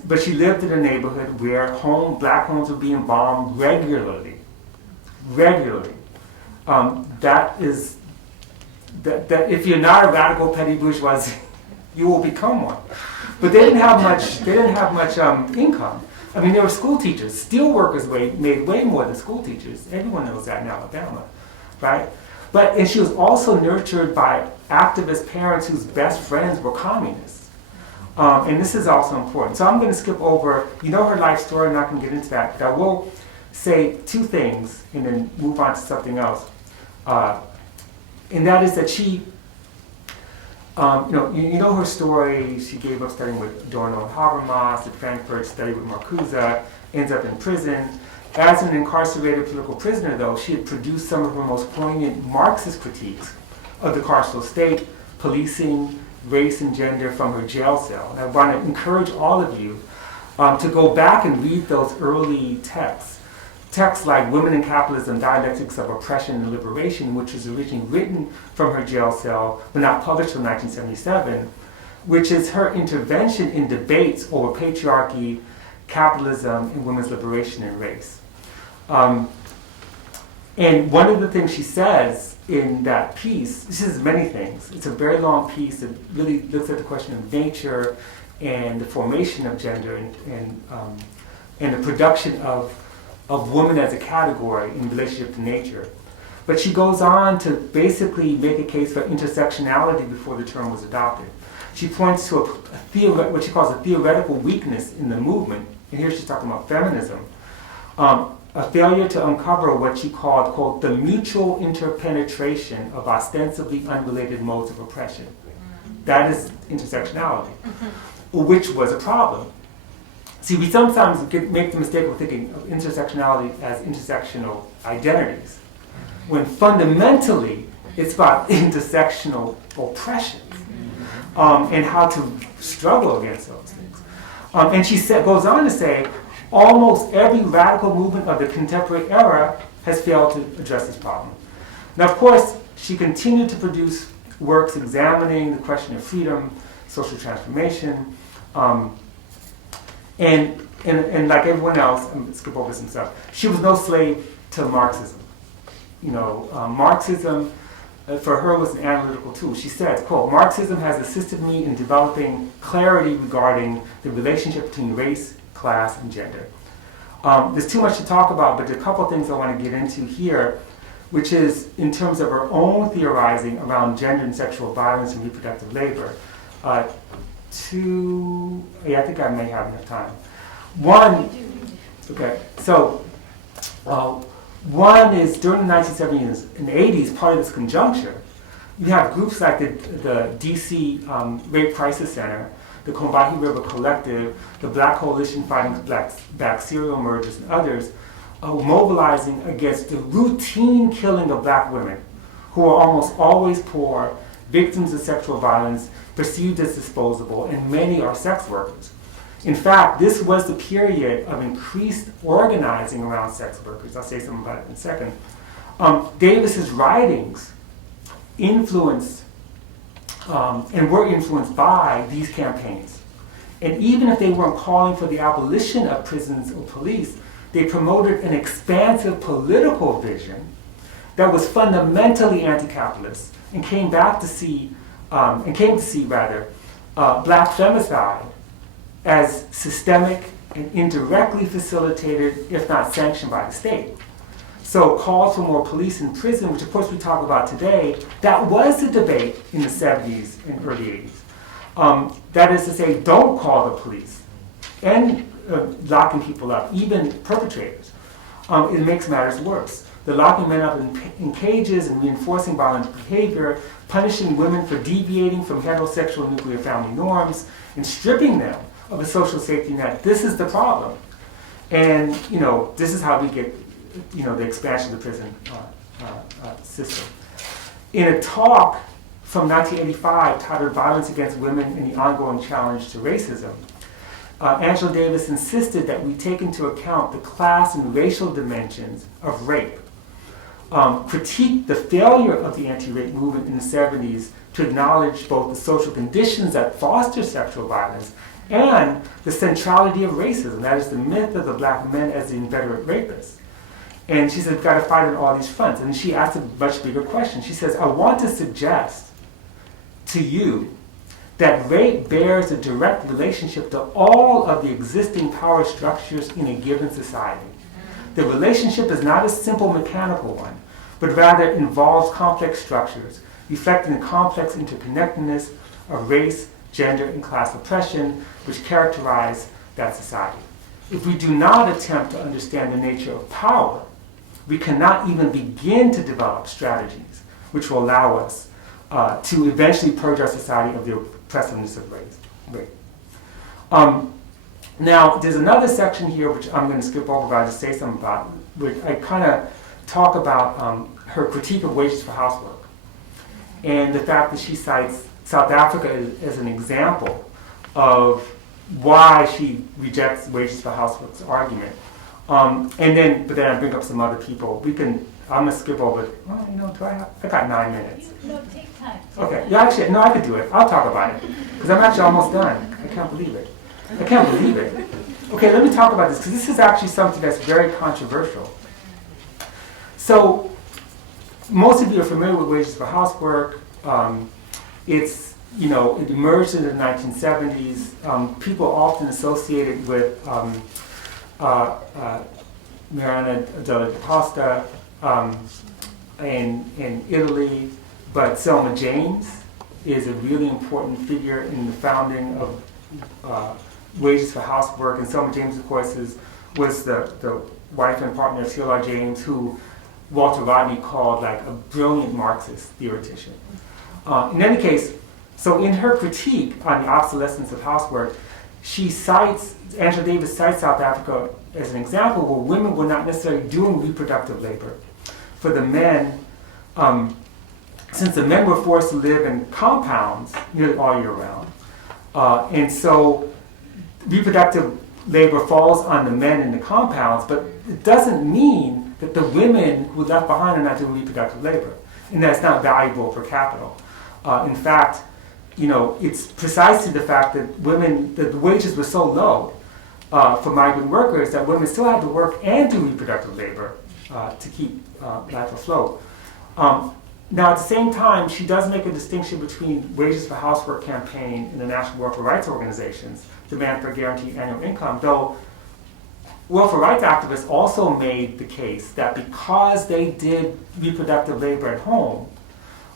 But she lived in a neighborhood where black homes were being bombed regularly. That if you're not a radical petty bourgeoisie, you will become one. But they didn't have much income. I mean, they were school teachers. Steel workers made way more than school teachers. Everyone knows that in Alabama, right? And she was also nurtured by activist parents whose best friends were communists. And this is also important. So I'm going to skip over, her life story. I'm not going to get into that. But I will say two things and then move on to something else. And that is that she, her story. She gave up studying with Adorno and Habermas at Frankfurt, studied with Marcuse, ends up in prison. As an incarcerated political prisoner, though, she had produced some of her most poignant Marxist critiques of the carceral state, policing, race, and gender from her jail cell. And I want to encourage all of you to go back and read those early texts. Texts like Women in Capitalism, Dialectics of Oppression and Liberation, which was originally written from her jail cell, but not published until 1977, which is her intervention in debates over patriarchy, capitalism, and women's liberation and race. And one of the things she says in that piece, she says many things. It's a very long piece that really looks at the question of nature and the formation of gender and the production of woman as a category in relationship to nature. But she goes on to basically make a case for intersectionality before the term was adopted. She points to what she calls a theoretical weakness in the movement, and here she's talking about feminism, a failure to uncover what she called, quote, the mutual interpenetration of ostensibly unrelated modes of oppression. That is intersectionality, which was a problem. See, we sometimes make the mistake of thinking of intersectionality as intersectional identities, when fundamentally it's about intersectional oppression and how to struggle against those things. And she goes on to say, almost every radical movement of the contemporary era has failed to address this problem. Now, of course, she continued to produce works examining the question of freedom, social transformation, and like everyone else, I'm going to skip over some stuff, she was no slave to Marxism. Marxism, for her, was an analytical tool. She says, quote, Marxism has assisted me in developing clarity regarding the relationship between race, class, and gender. There's too much to talk about, but there are a couple of things I want to get into here, which is in terms of her own theorizing around gender and sexual violence and reproductive labor. I think I may have enough time. One is during the 1970s and 80s, part of this conjuncture, you have groups like the DC Rape Crisis Center, the Combahee River Collective, the Black Coalition Fighting Black Serial Murderers, and others, mobilizing against the routine killing of black women, who are almost always poor, victims of sexual violence, perceived as disposable, and many are sex workers. In fact, this was the period of increased organizing around sex workers. I'll say something about it in a second. Davis's writings influenced and were influenced by these campaigns. And even if they weren't calling for the abolition of prisons or police, they promoted an expansive political vision that was fundamentally anti-capitalist and came to see black femicide as systemic and indirectly facilitated, if not sanctioned by the state. So calls for more police in prison, which of course we talk about today, that was the debate in the 70s and early 80s. That is to say, don't call the police and locking people up, even perpetrators. It makes matters worse. The locking men up in cages and reinforcing violent behavior, punishing women for deviating from heterosexual nuclear family norms, and stripping them of a social safety net. This is the problem. And, this is how we get, the expansion of the prison system. In a talk from 1985 titled Violence Against Women and the Ongoing Challenge to Racism, Angela Davis insisted that we take into account the class and racial dimensions of rape, critique the failure of the anti-rape movement in the 70s to acknowledge both the social conditions that foster sexual violence and the centrality of racism, that is the myth of the black men as the inveterate rapists. And she said, we've got to fight on all these fronts. And she asked a much bigger question. She says, I want to suggest to you that rape bears a direct relationship to all of the existing power structures in a given society. The relationship is not a simple mechanical one, but rather involves complex structures, reflecting the complex interconnectedness of race, gender, and class oppression, which characterize that society. If we do not attempt to understand the nature of power, we cannot even begin to develop strategies which will allow us to eventually purge our society of the oppressiveness of race. Now, there's another section here which I'm going to skip over, but I'll just say something about, which I kind of talk about her critique of wages for housework and the fact that she cites South Africa as an example of why she rejects wages for housework's argument. But then I bring up some other people. I'm gonna skip over. Well, I got 9 minutes. No, take time. Okay. Yeah, actually, no, I could do it. I'll talk about it because I'm actually almost done. I can't believe it. Okay, let me talk about this because this is actually something that's very controversial. So, most of you are familiar with wages for housework. It emerged in the 1970s. People often associate it with Mariana della Costa in Italy, but Selma James is a really important figure in the founding of wages for housework. And Selma James, of course, was the wife and partner of C.L.R. James, who Walter Rodney called like a brilliant Marxist theoretician. In any case, so in her critique on the obsolescence of housework, Angela Davis cites South Africa as an example where women were not necessarily doing reproductive labor. For the men, since the men were forced to live in compounds nearly all year round, and so reproductive labor falls on the men in the compounds, but it doesn't mean that the women who are left behind are not doing reproductive labor, and that's not valuable for capital. In fact, it's precisely the fact that the wages were so low for migrant workers that women still had to work and do reproductive labor to keep life afloat. Now, at the same time, she does make a distinction between wages for housework campaign and the National Welfare Rights Organization's demand for guaranteed annual income, though welfare rights activists also made the case that because they did reproductive labor at home,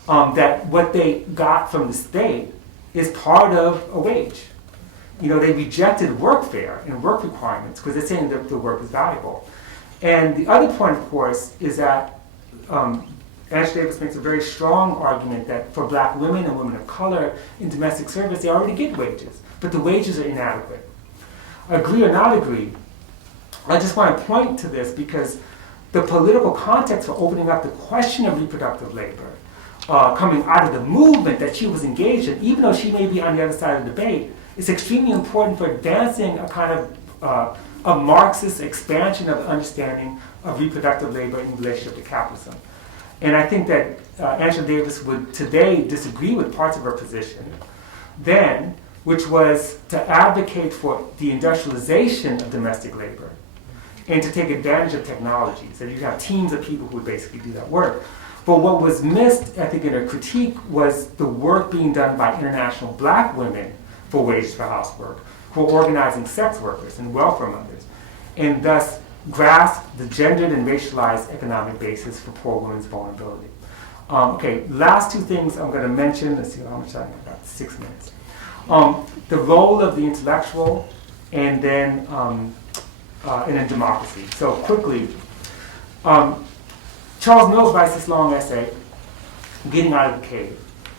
that what they got from the state is part of a wage. They rejected workfare and work requirements because they're saying that the work is valuable. And the other point, of course, is that Angela Davis makes a very strong argument that for black women and women of color in domestic service, they already get wages, but the wages are inadequate. Agree or not agree, I just want to point to this because the political context for opening up the question of reproductive labor coming out of the movement that she was engaged in, even though she may be on the other side of the debate, is extremely important for advancing a kind of a Marxist expansion of the understanding of reproductive labor in relationship to capitalism. And I think that Angela Davis would today disagree with parts of her position then, which was to advocate for the industrialization of domestic labor and to take advantage of technology. So you have teams of people who would basically do that work. But what was missed, I think, in her critique was the work being done by international black women for wages for housework, who are organizing sex workers and welfare mothers, and thus grasp the gendered and racialized economic basis for poor women's vulnerability. Okay, last two things I'm going to mention. Let's see how much time I've got. 6 minutes. The role of the intellectual, and then democracy. So quickly, Charles Mills writes this long essay, Getting Out of the Cave,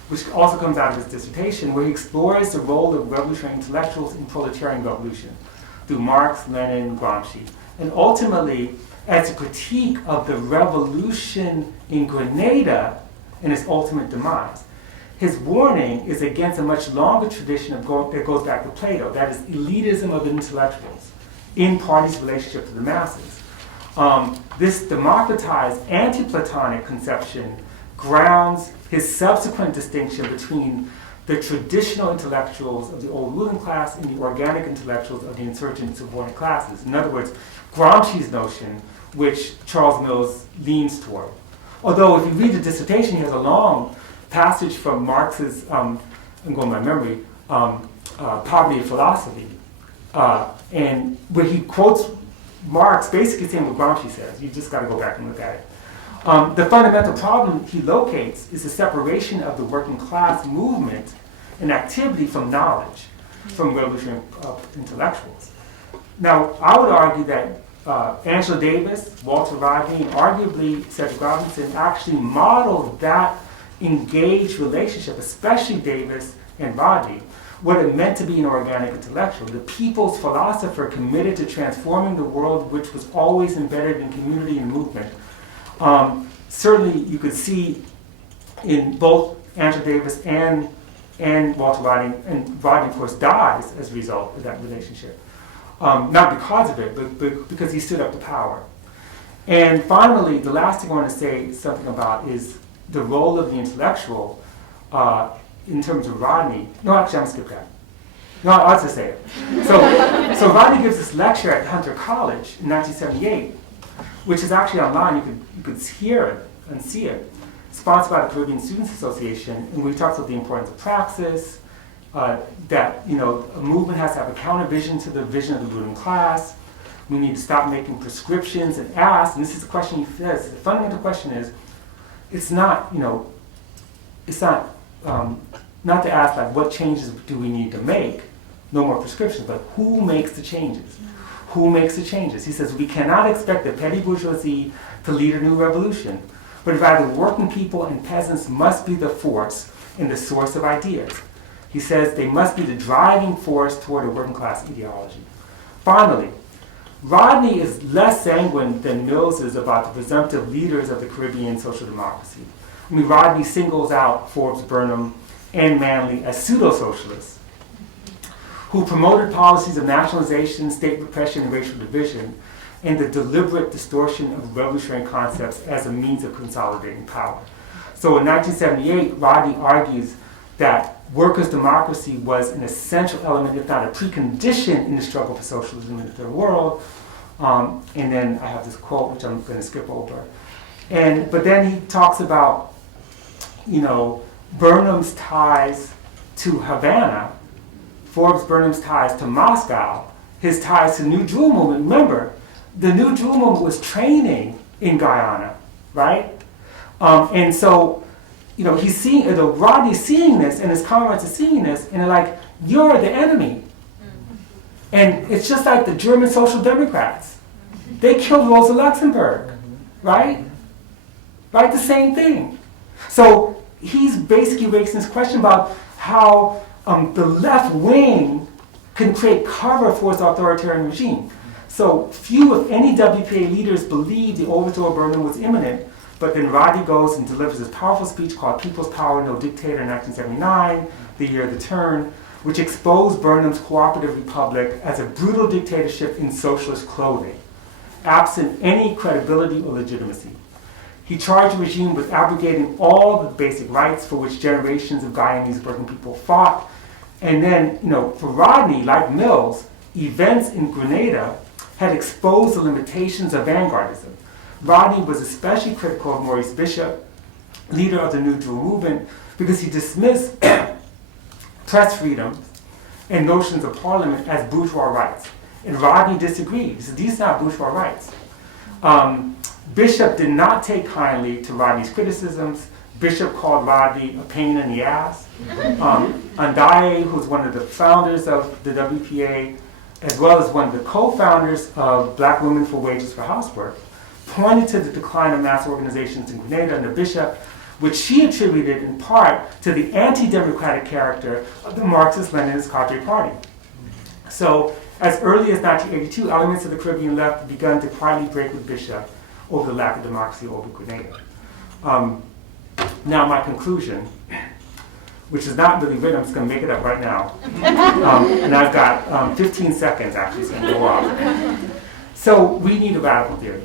which also comes out of his dissertation, where he explores the role of revolutionary intellectuals in proletarian revolution through Marx, Lenin, Gramsci, and ultimately as a critique of the revolution in Grenada and its ultimate demise. His warning is against a much longer tradition that goes back to Plato, that is elitism of intellectuals in parties' relationship to the masses. This democratized anti-Platonic conception grounds his subsequent distinction between the traditional intellectuals of the old ruling class and the organic intellectuals of the insurgent subordinate classes. In other words, Gramsci's notion, which Charles Mills leans toward. Although if you read the dissertation, he has a long passage from Marx's, I'm going by memory, Poverty of Philosophy, and where he quotes Marx basically saying what Gramsci says. You just got to go back and look at it. The fundamental problem he locates is the separation of the working class movement and activity from knowledge, from revolutionary intellectuals. Now, I would argue that Angela Davis, Walter Rodney, and arguably Cedric Robinson actually modeled that engaged relationship, especially Davis and Rodney, what it meant to be an organic intellectual, the people's philosopher committed to transforming the world, which was always embedded in community and movement. Certainly, you could see in both Angela Davis and Walter Rodney, and Rodney, of course, dies as a result of that relationship. Not because of it, but because he stood up to power. And finally, the last thing I want to say something about is the role of the intellectual in terms of Rodney. No, actually, I'm going to skip that. No, I'll just say it. So Rodney gives this lecture at Hunter College in 1978, which is actually online. You could hear it and see it. Sponsored by the Caribbean Students Association, and we talked about the importance of praxis, that a movement has to have a counter vision to the vision of the ruling class. We need to stop making prescriptions and ask. And this is the question he says. The fundamental question is, it's not not to ask like what changes do we need to make, no more prescriptions, but who makes the changes? Who makes the changes? He says we cannot expect the petty bourgeoisie to lead a new revolution, but rather working people and peasants must be the force and the source of ideas. He says they must be the driving force toward a working class ideology. Finally, Rodney is less sanguine than Mills is about the presumptive leaders of the Caribbean social democracy. I mean, Rodney singles out Forbes Burnham and Manley as pseudo-socialists who promoted policies of nationalization, state repression, and racial division, and the deliberate distortion of revolutionary concepts as a means of consolidating power. So in 1978, Rodney argues that workers' democracy was an essential element, if not a precondition, in the struggle for socialism in the third world. And then I have this quote, which I'm going to skip over. But then he talks about, Burnham's ties to Havana, Forbes Burnham's ties to Moscow, his ties to New Jewel movement. Remember, the New Jewel movement was training in Guyana, right? And so, he's seeing, Rodney's seeing this, and his comrades are seeing this, and they're like, you're the enemy. And it's just like the German Social Democrats. They killed Rosa Luxemburg, right? Right, the same thing. So he's basically raising this question about how the left wing can create cover for its authoritarian regime. So few, if any, WPA leaders believed the overthrow of Burnham was imminent, but then Rodney goes and delivers this powerful speech called People's Power, No Dictator in 1979, the year of the turn, which exposed Burnham's cooperative republic as a brutal dictatorship in socialist clothing, absent any credibility or legitimacy. He charged the regime with abrogating all the basic rights for which generations of Guyanese working people fought. And then, for Rodney, like Mills, events in Grenada had exposed the limitations of vanguardism. Rodney was especially critical of Maurice Bishop, leader of the New Jewel movement, because he dismissed press freedom and notions of parliament as bourgeois rights. And Rodney disagreed. He said, these are not bourgeois rights. Bishop did not take kindly to Rodney's criticisms. Bishop called Rodney a pain in the ass. Andaye, who's one of the founders of the WPA, as well as one of the co-founders of Black Women for Wages for Housework, pointed to the decline of mass organizations in Grenada under Bishop, which she attributed in part to the anti-democratic character of the Marxist-Leninist cadre party. So, as early as 1982, elements of the Caribbean left had begun to quietly break with Bishop over the lack of democracy over Grenada. Now, my conclusion, which is not really written, I'm just going to make it up right now. And I've got 15 seconds, actually, so go off. So, we need a radical theory.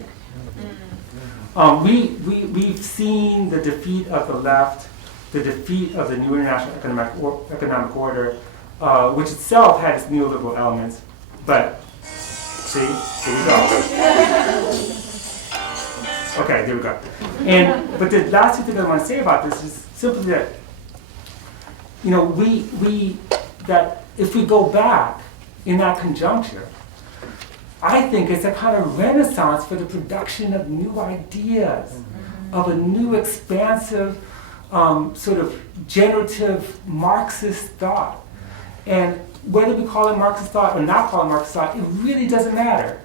We've seen the defeat of the left the defeat of the new international economic order, which itself had its neoliberal elements. But, see, here we go. Okay, there we go. But the last thing I want to say about this is simply that, that if we go back in that conjuncture, I think it's a kind of renaissance for the production of new ideas, of a new expansive, sort of generative Marxist thought. And whether we call it Marxist thought or not call it Marxist thought, it really doesn't matter.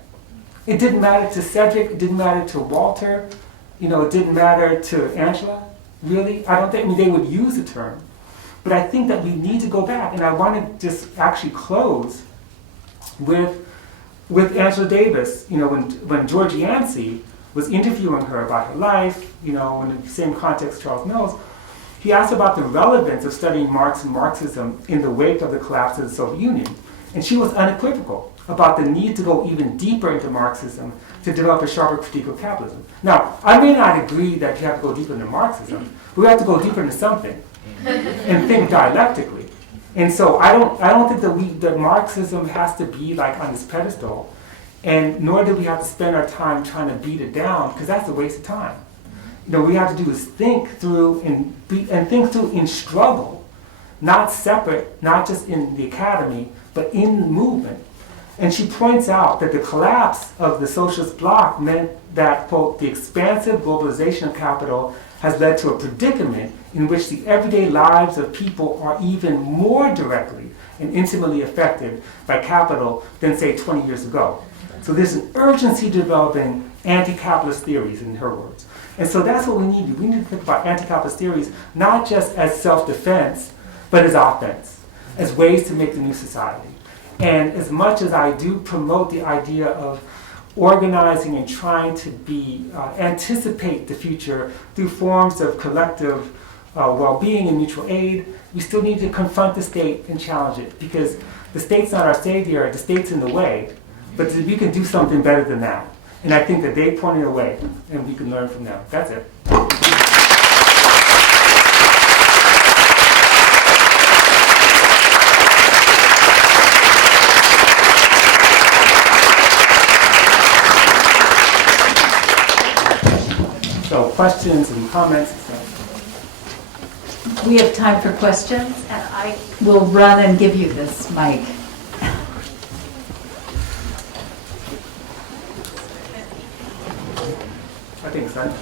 It didn't matter to Cedric, it didn't matter to Walter, it didn't matter to Angela, really. I mean, they would use the term. But I think that we need to go back, and I want to just actually close with Angela Davis. When George Yancey was interviewing her about her life, in the same context Charles Mills, he asked about the relevance of studying Marx and Marxism in the wake of the collapse of the Soviet Union. And she was unequivocal about the need to go even deeper into Marxism to develop a sharper critique of capitalism. Now, I may not agree that you have to go deeper into Marxism, but we have to go deeper into something and think dialectically. And so I don't think that Marxism has to be like on this pedestal, and nor do we have to spend our time trying to beat it down, because that's a waste of time. What we have to do is think through and think through in struggle, not separate, not just in the academy, but in the movement. And she points out that the collapse of the socialist bloc meant that, quote, the expansive globalization of capital has led to a predicament in which the everyday lives of people are even more directly and intimately affected by capital than, say, 20 years ago. So there's an urgency developing anti-capitalist theories, in her words. And so that's what we need to do. We need to think about anti-capitalist theories not just as self-defense, but as offense, as ways to make the new society. And as much as I do promote the idea of organizing and trying to anticipate the future through forms of collective well-being and mutual aid, we still need to confront the state and challenge it, because the state's not our savior, the state's in the way, but we can do something better than that. And I think that they pointed a way, and we can learn from them. That's it. So questions and comments. We have time for questions, and I will run and give you this mic. I think so.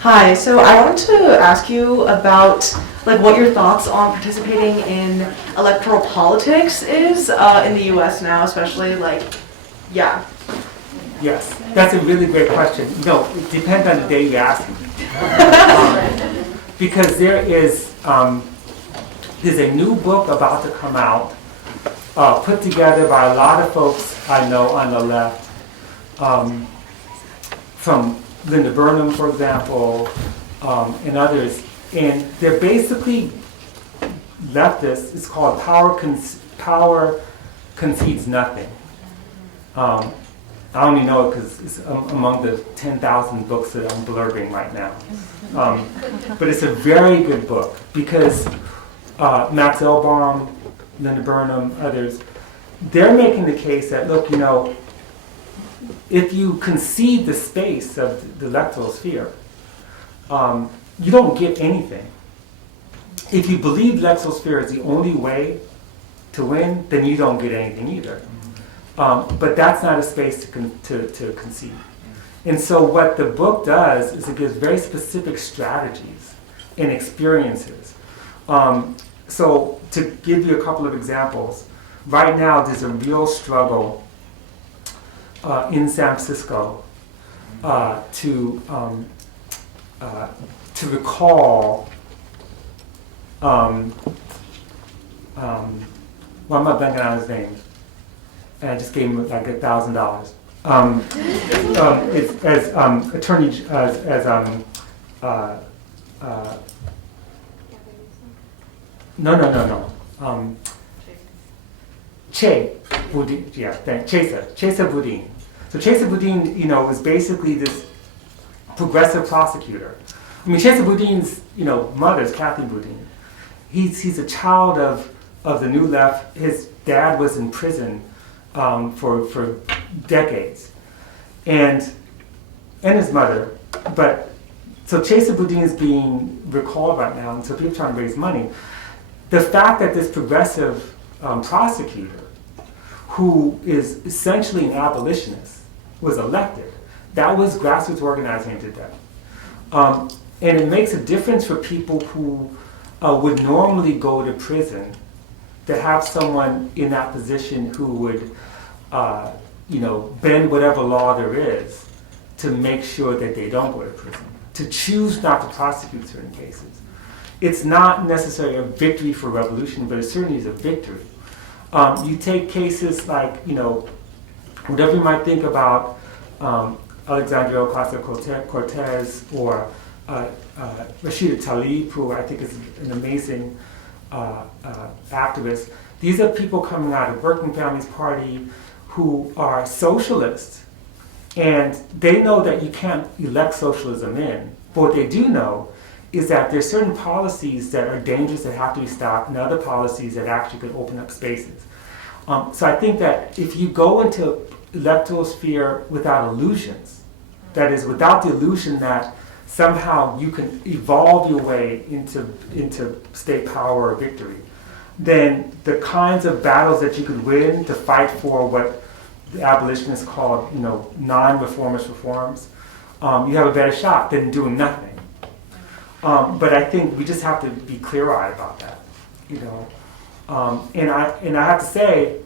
Hi, so I wanted to ask you about what your thoughts on participating in electoral politics is in the U.S. now, especially yeah. Yes, that's a really great question. It depends on the day you ask me. Because there's a new book about to come out, put together by a lot of folks I know on the left, from Linda Burnham, for example, and others. And they're basically leftists. It's called Power Concedes Nothing. I only know it because it's among the 10,000 books that I'm blurbing right now. But it's a very good book because Max Elbaum, Linda Burnham, others, they're making the case that, look, if you concede the space of the electoral sphere, you don't get anything. If you believe the electoral sphere is the only way to win, then you don't get anything either. But that's not a space to concede. And so what the book does is it gives very specific strategies and experiences. So to give you a couple of examples, right now there's a real struggle in San Francisco to recall. Why am I blanking on his name? And I just gave him like $1,000. As attorney, no. Che Boudin, Chesa Boudin. So Chesa Boudin, was basically this progressive prosecutor I mean, Chancellor Boudin's, mother is Kathy Boudin. He's a child of the New Left. His dad was in prison for decades, and his mother. But so Chancellor Boudin is being recalled right now, and so people are trying to raise money. The fact that this progressive prosecutor, who is essentially an abolitionist, was elected, that was grassroots organizing to that. And it makes a difference for people who would normally go to prison to have someone in that position who would, bend whatever law there is to make sure that they don't go to prison, to choose not to prosecute certain cases. It's not necessarily a victory for revolution, but it certainly is a victory. You take cases like, whatever you might think about Alexandria Ocasio-Cortez or Rashida Tlaib, who I think is an amazing activist. These are people coming out of Working Families Party who are socialists, and they know that you can't elect socialism in. But what they do know is that there's certain policies that are dangerous that have to be stopped, and other policies that actually could open up spaces. So I think that if you go into electoral sphere without illusions, that is, without the illusion that somehow you can evolve your way into state power or victory, then the kinds of battles that you could win to fight for what the abolitionists called, non-reformist reforms, you have a better shot than doing nothing. But I think we just have to be clear-eyed about that, And I have to say,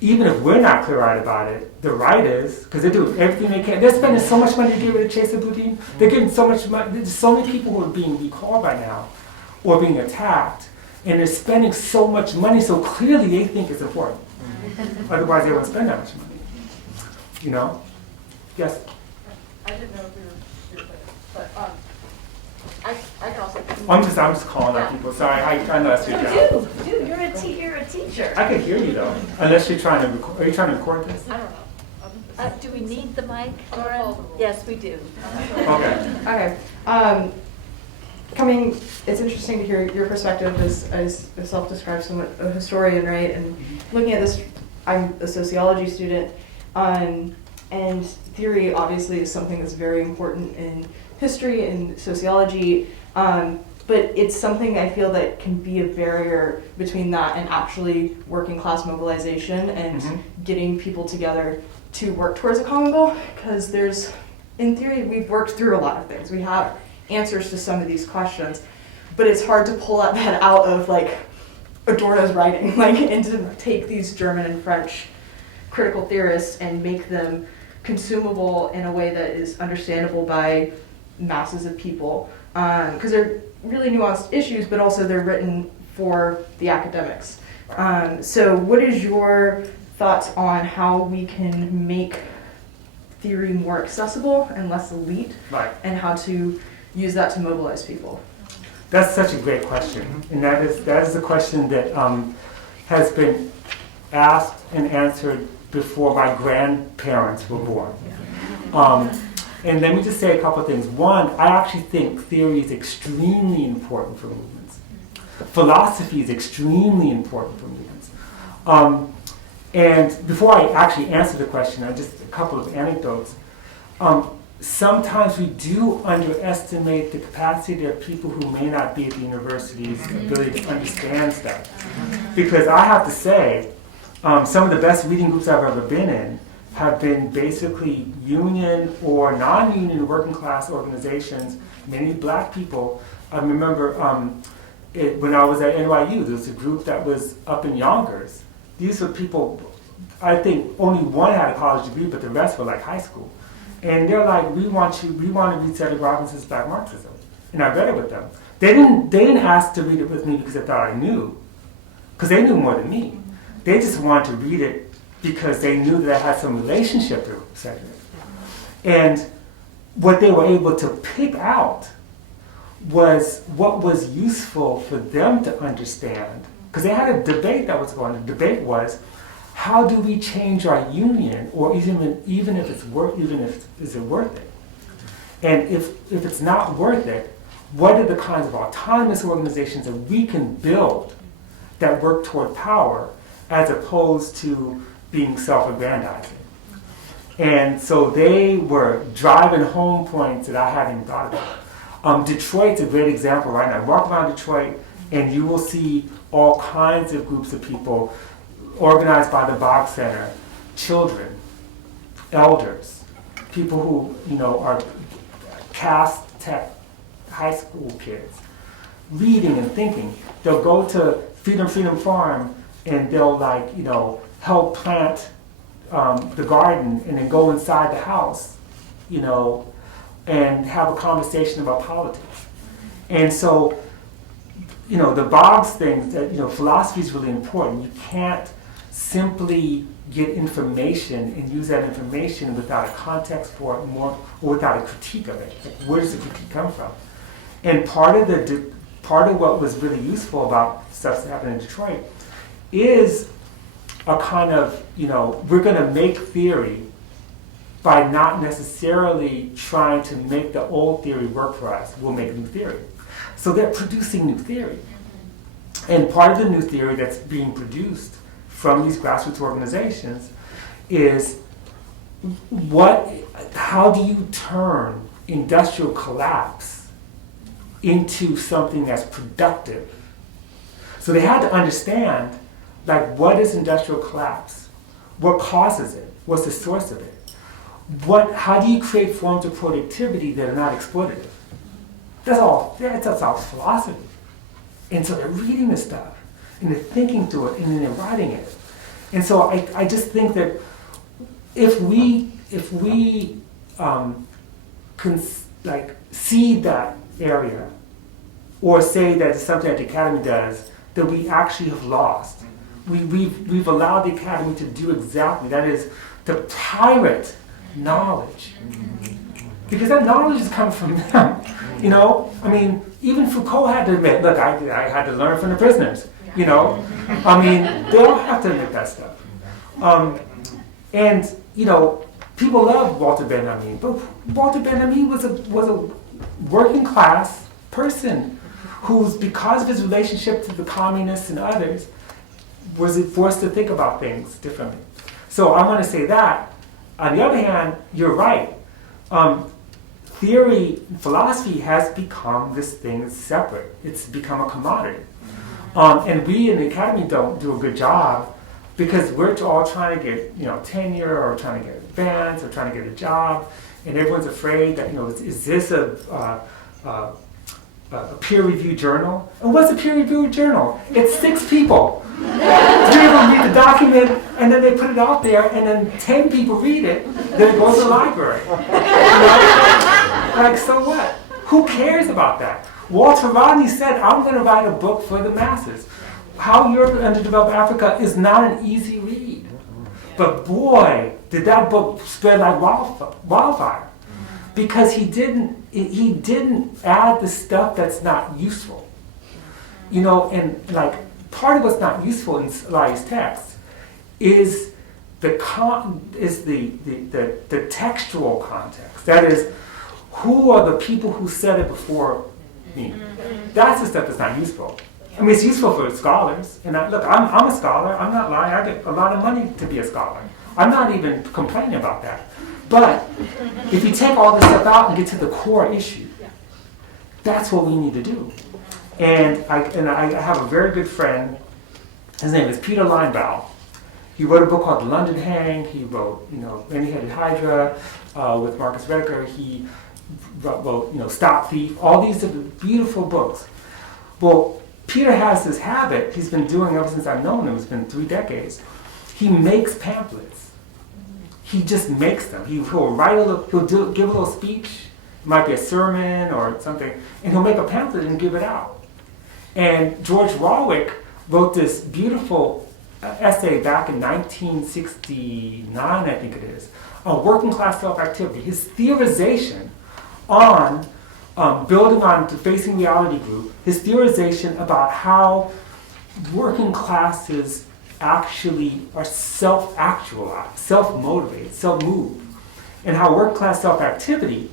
even if we're not clear-eyed about it, the right is, because they're doing everything they can. They're spending so much money to get rid of Chancellor Boudin. They're getting so much money. There's so many people who are being recalled right now or being attacked, and they're spending so much money, so clearly they think it's important. Otherwise, they won't spend that much money. Yes? I didn't know if we were but I can also. I'm just calling out people. Sorry, I know that's your job. Dude, you're a teacher. I can hear you though, unless you're trying to record. Are you trying to record this? I don't know. Do we need the mic? Yes, we do. Okay. Okay. It's interesting to hear your perspective as a self-described somewhat a historian, right? And looking at this, I'm a sociology student, and theory obviously is something that's very important in history and sociology, but it's something I feel that can be a barrier between that and actually working class mobilization and getting people together to work towards a common goal, because in theory, we've worked through a lot of things. We have answers to some of these questions, but it's hard to pull that out of Adorno's writing, and to take these German and French critical theorists and make them consumable in a way that is understandable by masses of people, because they're really nuanced issues, but also they're written for the academics. So what is your thoughts on how we can make theory more accessible and less elite, Right. and how to use that to mobilize people? That's such a great question, and that is a question that has been asked and answered before my grandparents were born. And let me just say a couple of things. One, I actually think theory is extremely important for movements. Philosophy is extremely important for movements. And before I actually answer the question, just a couple of anecdotes. Sometimes we do underestimate the capacity of people who may not be at the university's ability to understand stuff. Because I have to say, some of the best reading groups I've ever been in have been basically union or non-union working class organizations, many black people. I remember when I was at NYU, there was a group that was up in Yonkers. These were people, I think only one had a college degree, but the rest were high school. And they're like, we want to read Cedric Robinson's Black Marxism. And I read it with them. They didn't ask to read it with me because they thought I knew, because they knew more than me. They just wanted to read it because they knew that I had some relationship to Cedric. And what they were able to pick out was what was useful for them to understand. Because they had a debate that was going on. The debate was, how do we change our union, or even if it's worth it? And if it's not worth it, what are the kinds of autonomous organizations that we can build that work toward power as opposed to being self-aggrandizing. And so they were driving home points that I hadn't even thought about. Detroit's a great example right now. Walk around Detroit and you will see all kinds of groups of people organized by the Bog Center, children, elders, people who are Cass Tech high school kids, reading and thinking. They'll go to Freedom Farm and they'll help plant the garden and then go inside the house, and have a conversation about politics. And so, the Boggs thing, that philosophy is really important. You can't simply get information and use that information without a context for it, or without a critique of it. Like, where does the critique come from? And part of what was really useful about stuff that happened in Detroit is a kind of, we're going to make theory by not necessarily trying to make the old theory work for us. We'll make new theory. So they're producing new theory. And part of the new theory that's being produced from these grassroots organizations is how do you turn industrial collapse into something that's productive? So they had to understand, what is industrial collapse? What causes it? What's the source of it? How do you create forms of productivity that are not exploitative? That's all philosophy. And so they're reading this stuff, and they're thinking through it, and then they're writing it. And so I just think that if we see that area, or say that it's something that the Academy does, that we actually have lost. We've allowed the Academy to do exactly, that is, to pirate knowledge. Because that knowledge is coming from them. Even Foucault had to admit, look, I had to learn from the prisoners. They all have to admit that stuff. People love Walter Benjamin, but Walter Benjamin was a working class person who's, because of his relationship to the communists and others, was forced to think about things differently. So I want to say that. On the other hand, you're right. Theory, philosophy has become this thing that's separate. It's become a commodity. And we in the Academy don't do a good job because we're all trying to get tenure, or trying to get advance, or trying to get a job, and everyone's afraid that is this a peer-reviewed journal? And what's a peer-reviewed journal? It's 6 people. 3 of them read the document, and then they put it out there, and then 10 people read it, then it goes to the library. So what? Who cares about that? Walter Rodney said, I'm going to write a book for the masses. How Europe Underdeveloped Africa is not an easy read. But boy, did that book spread like wildfire. Because he didn't add the stuff that's not useful. Part of what's not useful in Eli's text is the textual context. That is, who are the people who said it before me? That's the stuff that's not useful. It's useful for scholars. And I'm a scholar. I'm not lying. I get a lot of money to be a scholar. I'm not even complaining about that. But if you take all this stuff out and get to the core issue, that's what we need to do. And I have a very good friend. His name is Peter Linebaugh. He wrote a book called The London Hang. He wrote, Many-Headed Hydra with Marcus Rediker. He wrote, Stop Thief. All these are beautiful books. Well, Peter has this habit he's been doing ever since I've known him. It's been 3 decades. He makes pamphlets. He just makes them. He'll write give a little speech. It might be a sermon or something, and he'll make a pamphlet and give it out. And George Warwick wrote this beautiful essay back in 1969, I think it is, on working class self-activity. His theorization on building on the Facing Reality group, his theorization about how working classes actually are self-actualized, self-motivated, self-moved, and how working class self-activity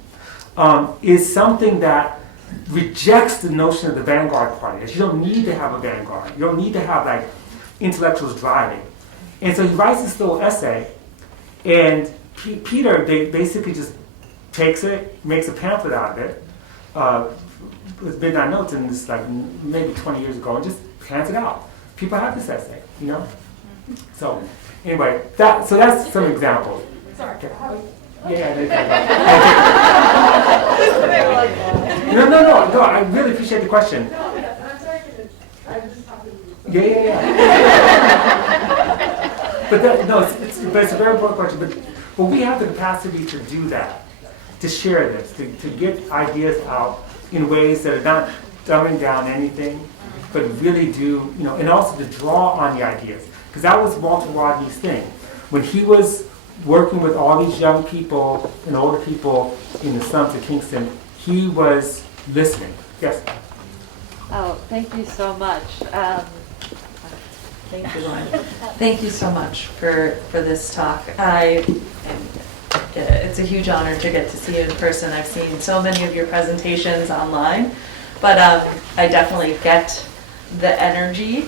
is something that rejects the notion of the vanguard party. That you don't need to have a vanguard. You don't need to have like intellectuals driving. And so he writes this little essay, and Peter basically just takes it, makes a pamphlet out of it, with Midnight Notes, and it's like maybe 20 years ago, and just hands it out. People have this essay, you know? So anyway, that's some examples. Sorry. Okay. No, I really appreciate the question. No, I'm sorry, I just talked to you. Yeah. But it's a very important question. But we have the capacity to do that, to share this, to get ideas out in ways that are not dumbing down anything, but really do, and also to draw on the ideas. Because that was Walter Rodney's thing. When he was working with all these young people and older people in the slums of Kingston, he was listening. Yes? Oh, thank you so much. Thank you, Lauren. Thank you so much for this talk. It's a huge honor to get to see you in person. I've seen so many of your presentations online, but I definitely get the energy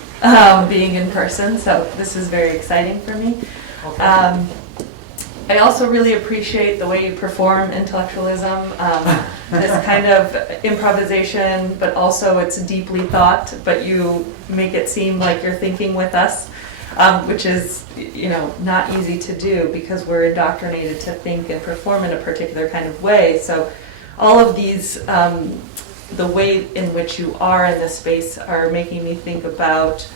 being in person, so this is very exciting for me. I also really appreciate the way you perform intellectualism, this kind of improvisation, but also it's deeply thought, but you make it seem like you're thinking with us, which is, not easy to do because we're indoctrinated to think and perform in a particular kind of way. So all of these, the way in which you are in this space are making me think about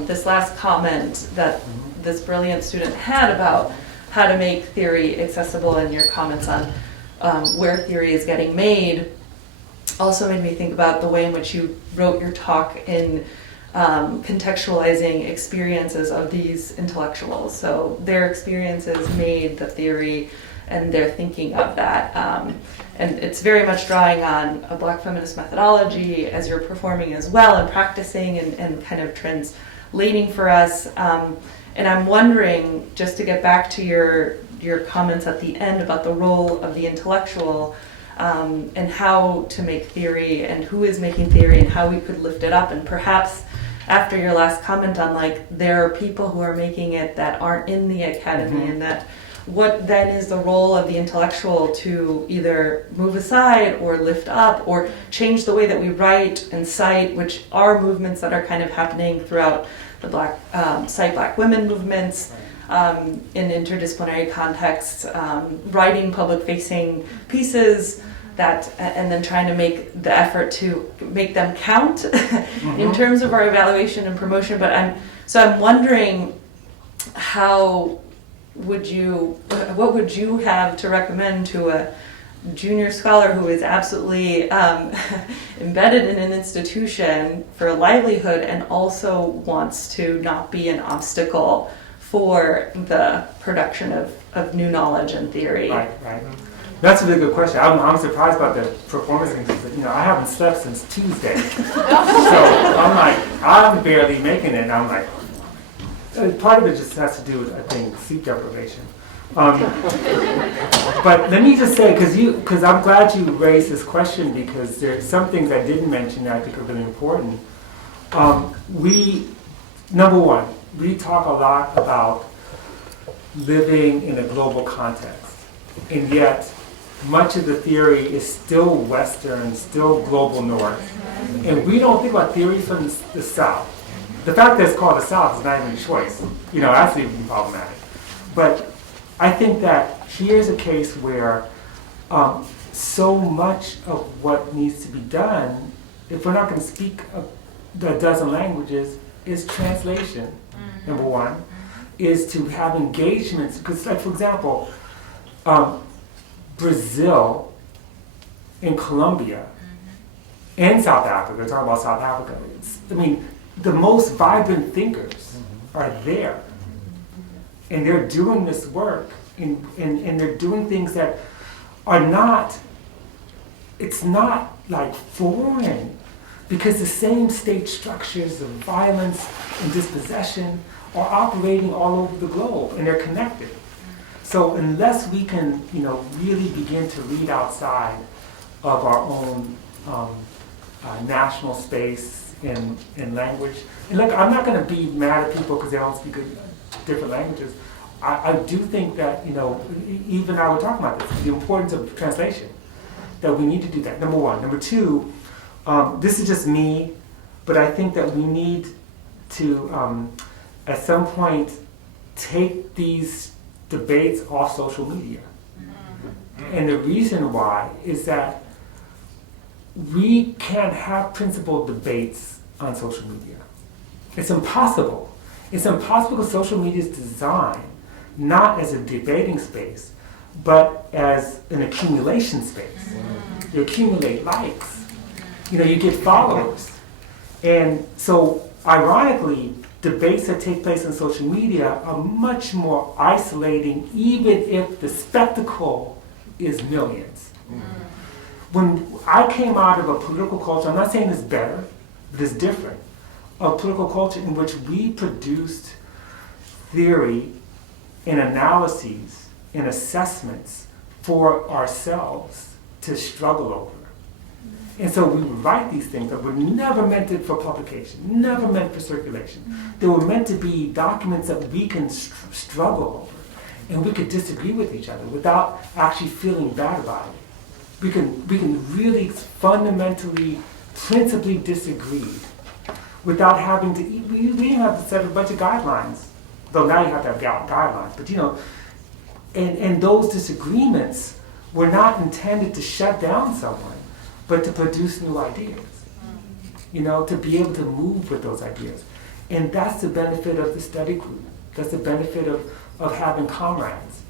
this last comment that this brilliant student had about how to make theory accessible, and your comments on where theory is getting made also made me think about the way in which you wrote your talk in contextualizing experiences of these intellectuals. So their experiences made the theory and their thinking of that. And it's very much drawing on a Black feminist methodology as you're performing as well and practicing and kind of translating for us. And I'm wondering, just to get back to your comments at the end about the role of the intellectual and how to make theory and who is making theory and how we could lift it up. And perhaps after your last comment on there are people who are making it that aren't in the academy, and that what then is the role of the intellectual to either move aside or lift up or change the way that we write and cite, which are movements that are kind of happening throughout the Cite Black Women movements, in interdisciplinary contexts, writing public-facing pieces and then trying to make the effort to make them count in terms of our evaluation and promotion. But I'm wondering what would you have to recommend to a junior scholar who is absolutely embedded in an institution for a livelihood and also wants to not be an obstacle for the production of new knowledge and theory? Right. That's a really good question. I'm surprised about the performance thing because, I haven't slept since Tuesday. So I'm barely making it, and I'm like, part of it just has to do with, I think, sleep deprivation. But let me just say, because I'm glad you raised this question, because there's some things I didn't mention that I think are really important. Number one, we talk a lot about living in a global context, and yet much of the theory is still Western, still global North, and we don't think about theory from the South. The fact that it's called the South is not even a choice. That's even problematic. But I think that here's a case where so much of what needs to be done, if we're not going to speak a dozen languages, is translation, number one, is to have engagements. Because, for example, Brazil and Colombia and South Africa, talk about South Africa, the most vibrant thinkers are there. And they're doing this work, and they're doing things that are not, it's not like foreign, because the same state structures of violence and dispossession are operating all over the globe, and they're connected. So unless we can, really begin to read outside of our own national space in language. And look, I'm not going to be mad at people because they don't speak different languages. I do think that, even I were talking about this, the importance of translation, that we need to do that, number one. Number two, this is just me, but I think that we need to, at some point, take these debates off social media. And the reason why is that we can't have principled debates on social media. It's impossible. It's impossible because social media is designed not as a debating space, but as an accumulation space. You accumulate likes. You get followers. And so, ironically, debates that take place on social media are much more isolating, even if the spectacle is millions. When I came out of a political culture, I'm not saying it's better, but it's different, a political culture in which we produced theory and analyses and assessments for ourselves to struggle over. And so we would write these things that were never meant for publication, never meant for circulation. They were meant to be documents that we can struggle over, and we could disagree with each other without actually feeling bad about it. We can really fundamentally, principally disagree without having to. We didn't have to set a bunch of guidelines, though now you have to have guidelines. But and those disagreements were not intended to shut down someone, but to produce new ideas. To be able to move with those ideas. And that's the benefit of the study group. That's the benefit of having comrades.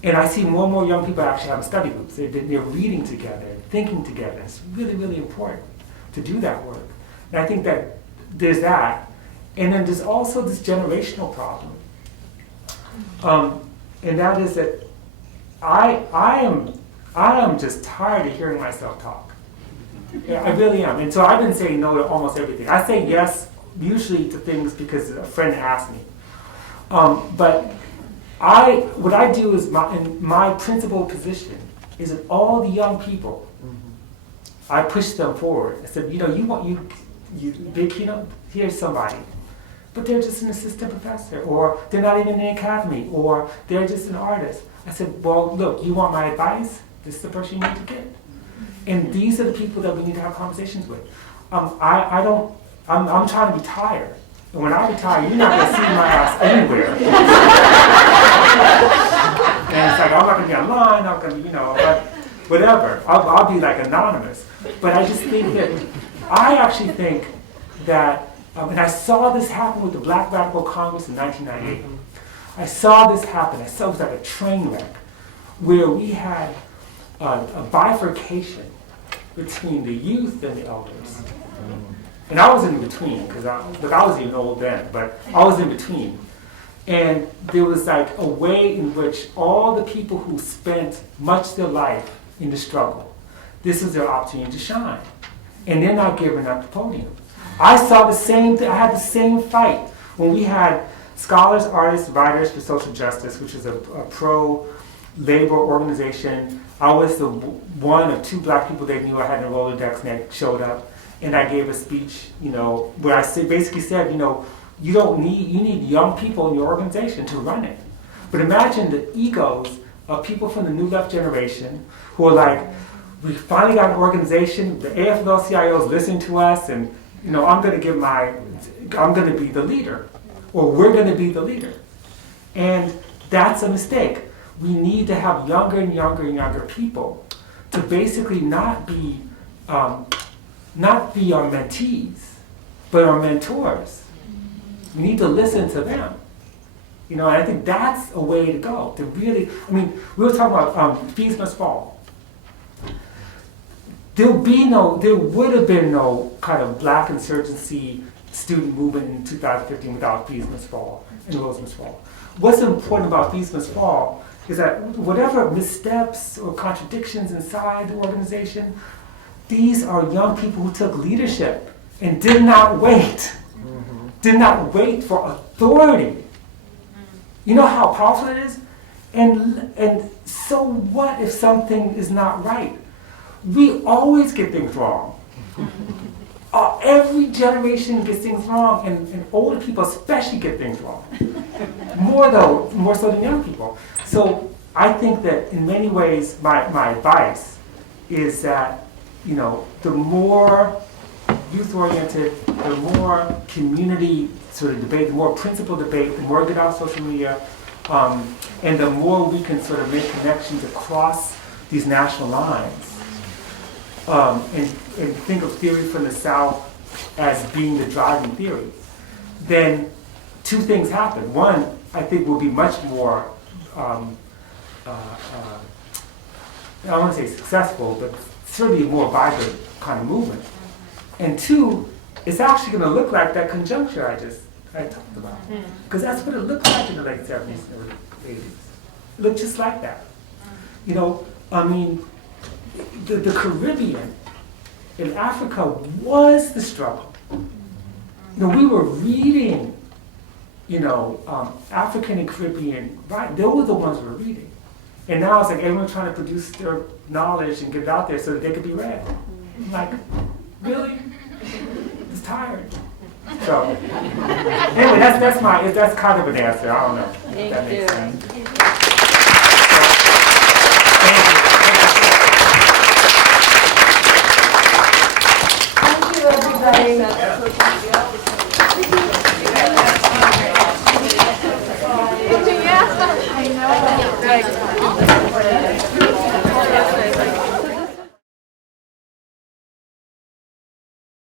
And I see more and more young people actually having study groups. They're reading together, thinking together. It's really, really important to do that work. And I think that there's that. And then there's also this generational problem. And that is that I am just tired of hearing myself talk. Yeah, I really am. And so I've been saying no to almost everything. I say yes usually to things because a friend asked me. But what I do is my principal position is that all the young people, I push them forward. I said, you big Keynote, here's somebody. But they're just an assistant professor, or they're not even in the academy, or they're just an artist. I said, well, look, you want my advice? This is the person you need to get. And these are the people that we need to have conversations with. I'm trying to retire. And when I retire, you're not going to see my ass anywhere. And it's like, I'm not going to be online, I'm not going to be, but whatever. I'll be like anonymous. But I just think I actually think that, and I saw this happen with the Black Radical Congress in 1998. I saw this happen. I saw it was like a train wreck where we had a bifurcation between the youth and the elders. And I was in between, because I was even old then, but I was in between. And there was like a way in which all the people who spent much of their life in the struggle, this is their opportunity to shine. And they're not giving up the podium. I saw the same thing. I had the same fight when we had Scholars, Artists, Writers for Social Justice, which is a pro-labor organization. I was the one of two black people they knew I had in a Rolodex, and they showed up. And I gave a speech, where I basically said, you need young people in your organization to run it. But imagine the egos of people from the New Left generation who are like, we finally got an organization, the AFL-CIO is listening to us, and I'm going to be the leader, or we're going to be the leader. And that's a mistake. We need to have younger and younger and younger people to basically not be our mentees, but our mentors. We need to listen to them. And I think that's a way to go. To really, we were talking about fees must fall. There would have been no kind of black insurgency student movement in 2015 without fees must fall and roads must fall. What's important about fees must fall is that whatever missteps or contradictions inside the organization, these are young people who took leadership and did not wait for authority. You know how powerful it is? And so what if something is not right? we always get things wrong. Every generation gets things wrong, and older people especially get things wrong. More so than young people. So I think that in many ways, my advice is that, the more youth-oriented, the more community sort of debate, the more principled debate, the more we get out social media, and the more we can sort of make connections across these national lines, and think of theory from the South as being the driving theory, then two things happen. One, I think will be much more, I don't want to say successful, but certainly a more vibrant kind of movement. And two, it's actually going to look like that conjuncture I talked about. Because that's what it looked like in the late 70s and early 80s. It looked just like that. The Caribbean in Africa was the struggle. We were reading, African and Caribbean, right? They were the ones we were reading. And now it's like everyone trying to produce their knowledge and get it out there so that they could be read. I'm like, really? It's tired. So, anyway, that's kind of an answer. I don't know. If that makes sense. Thank you, everybody. Yeah. I know.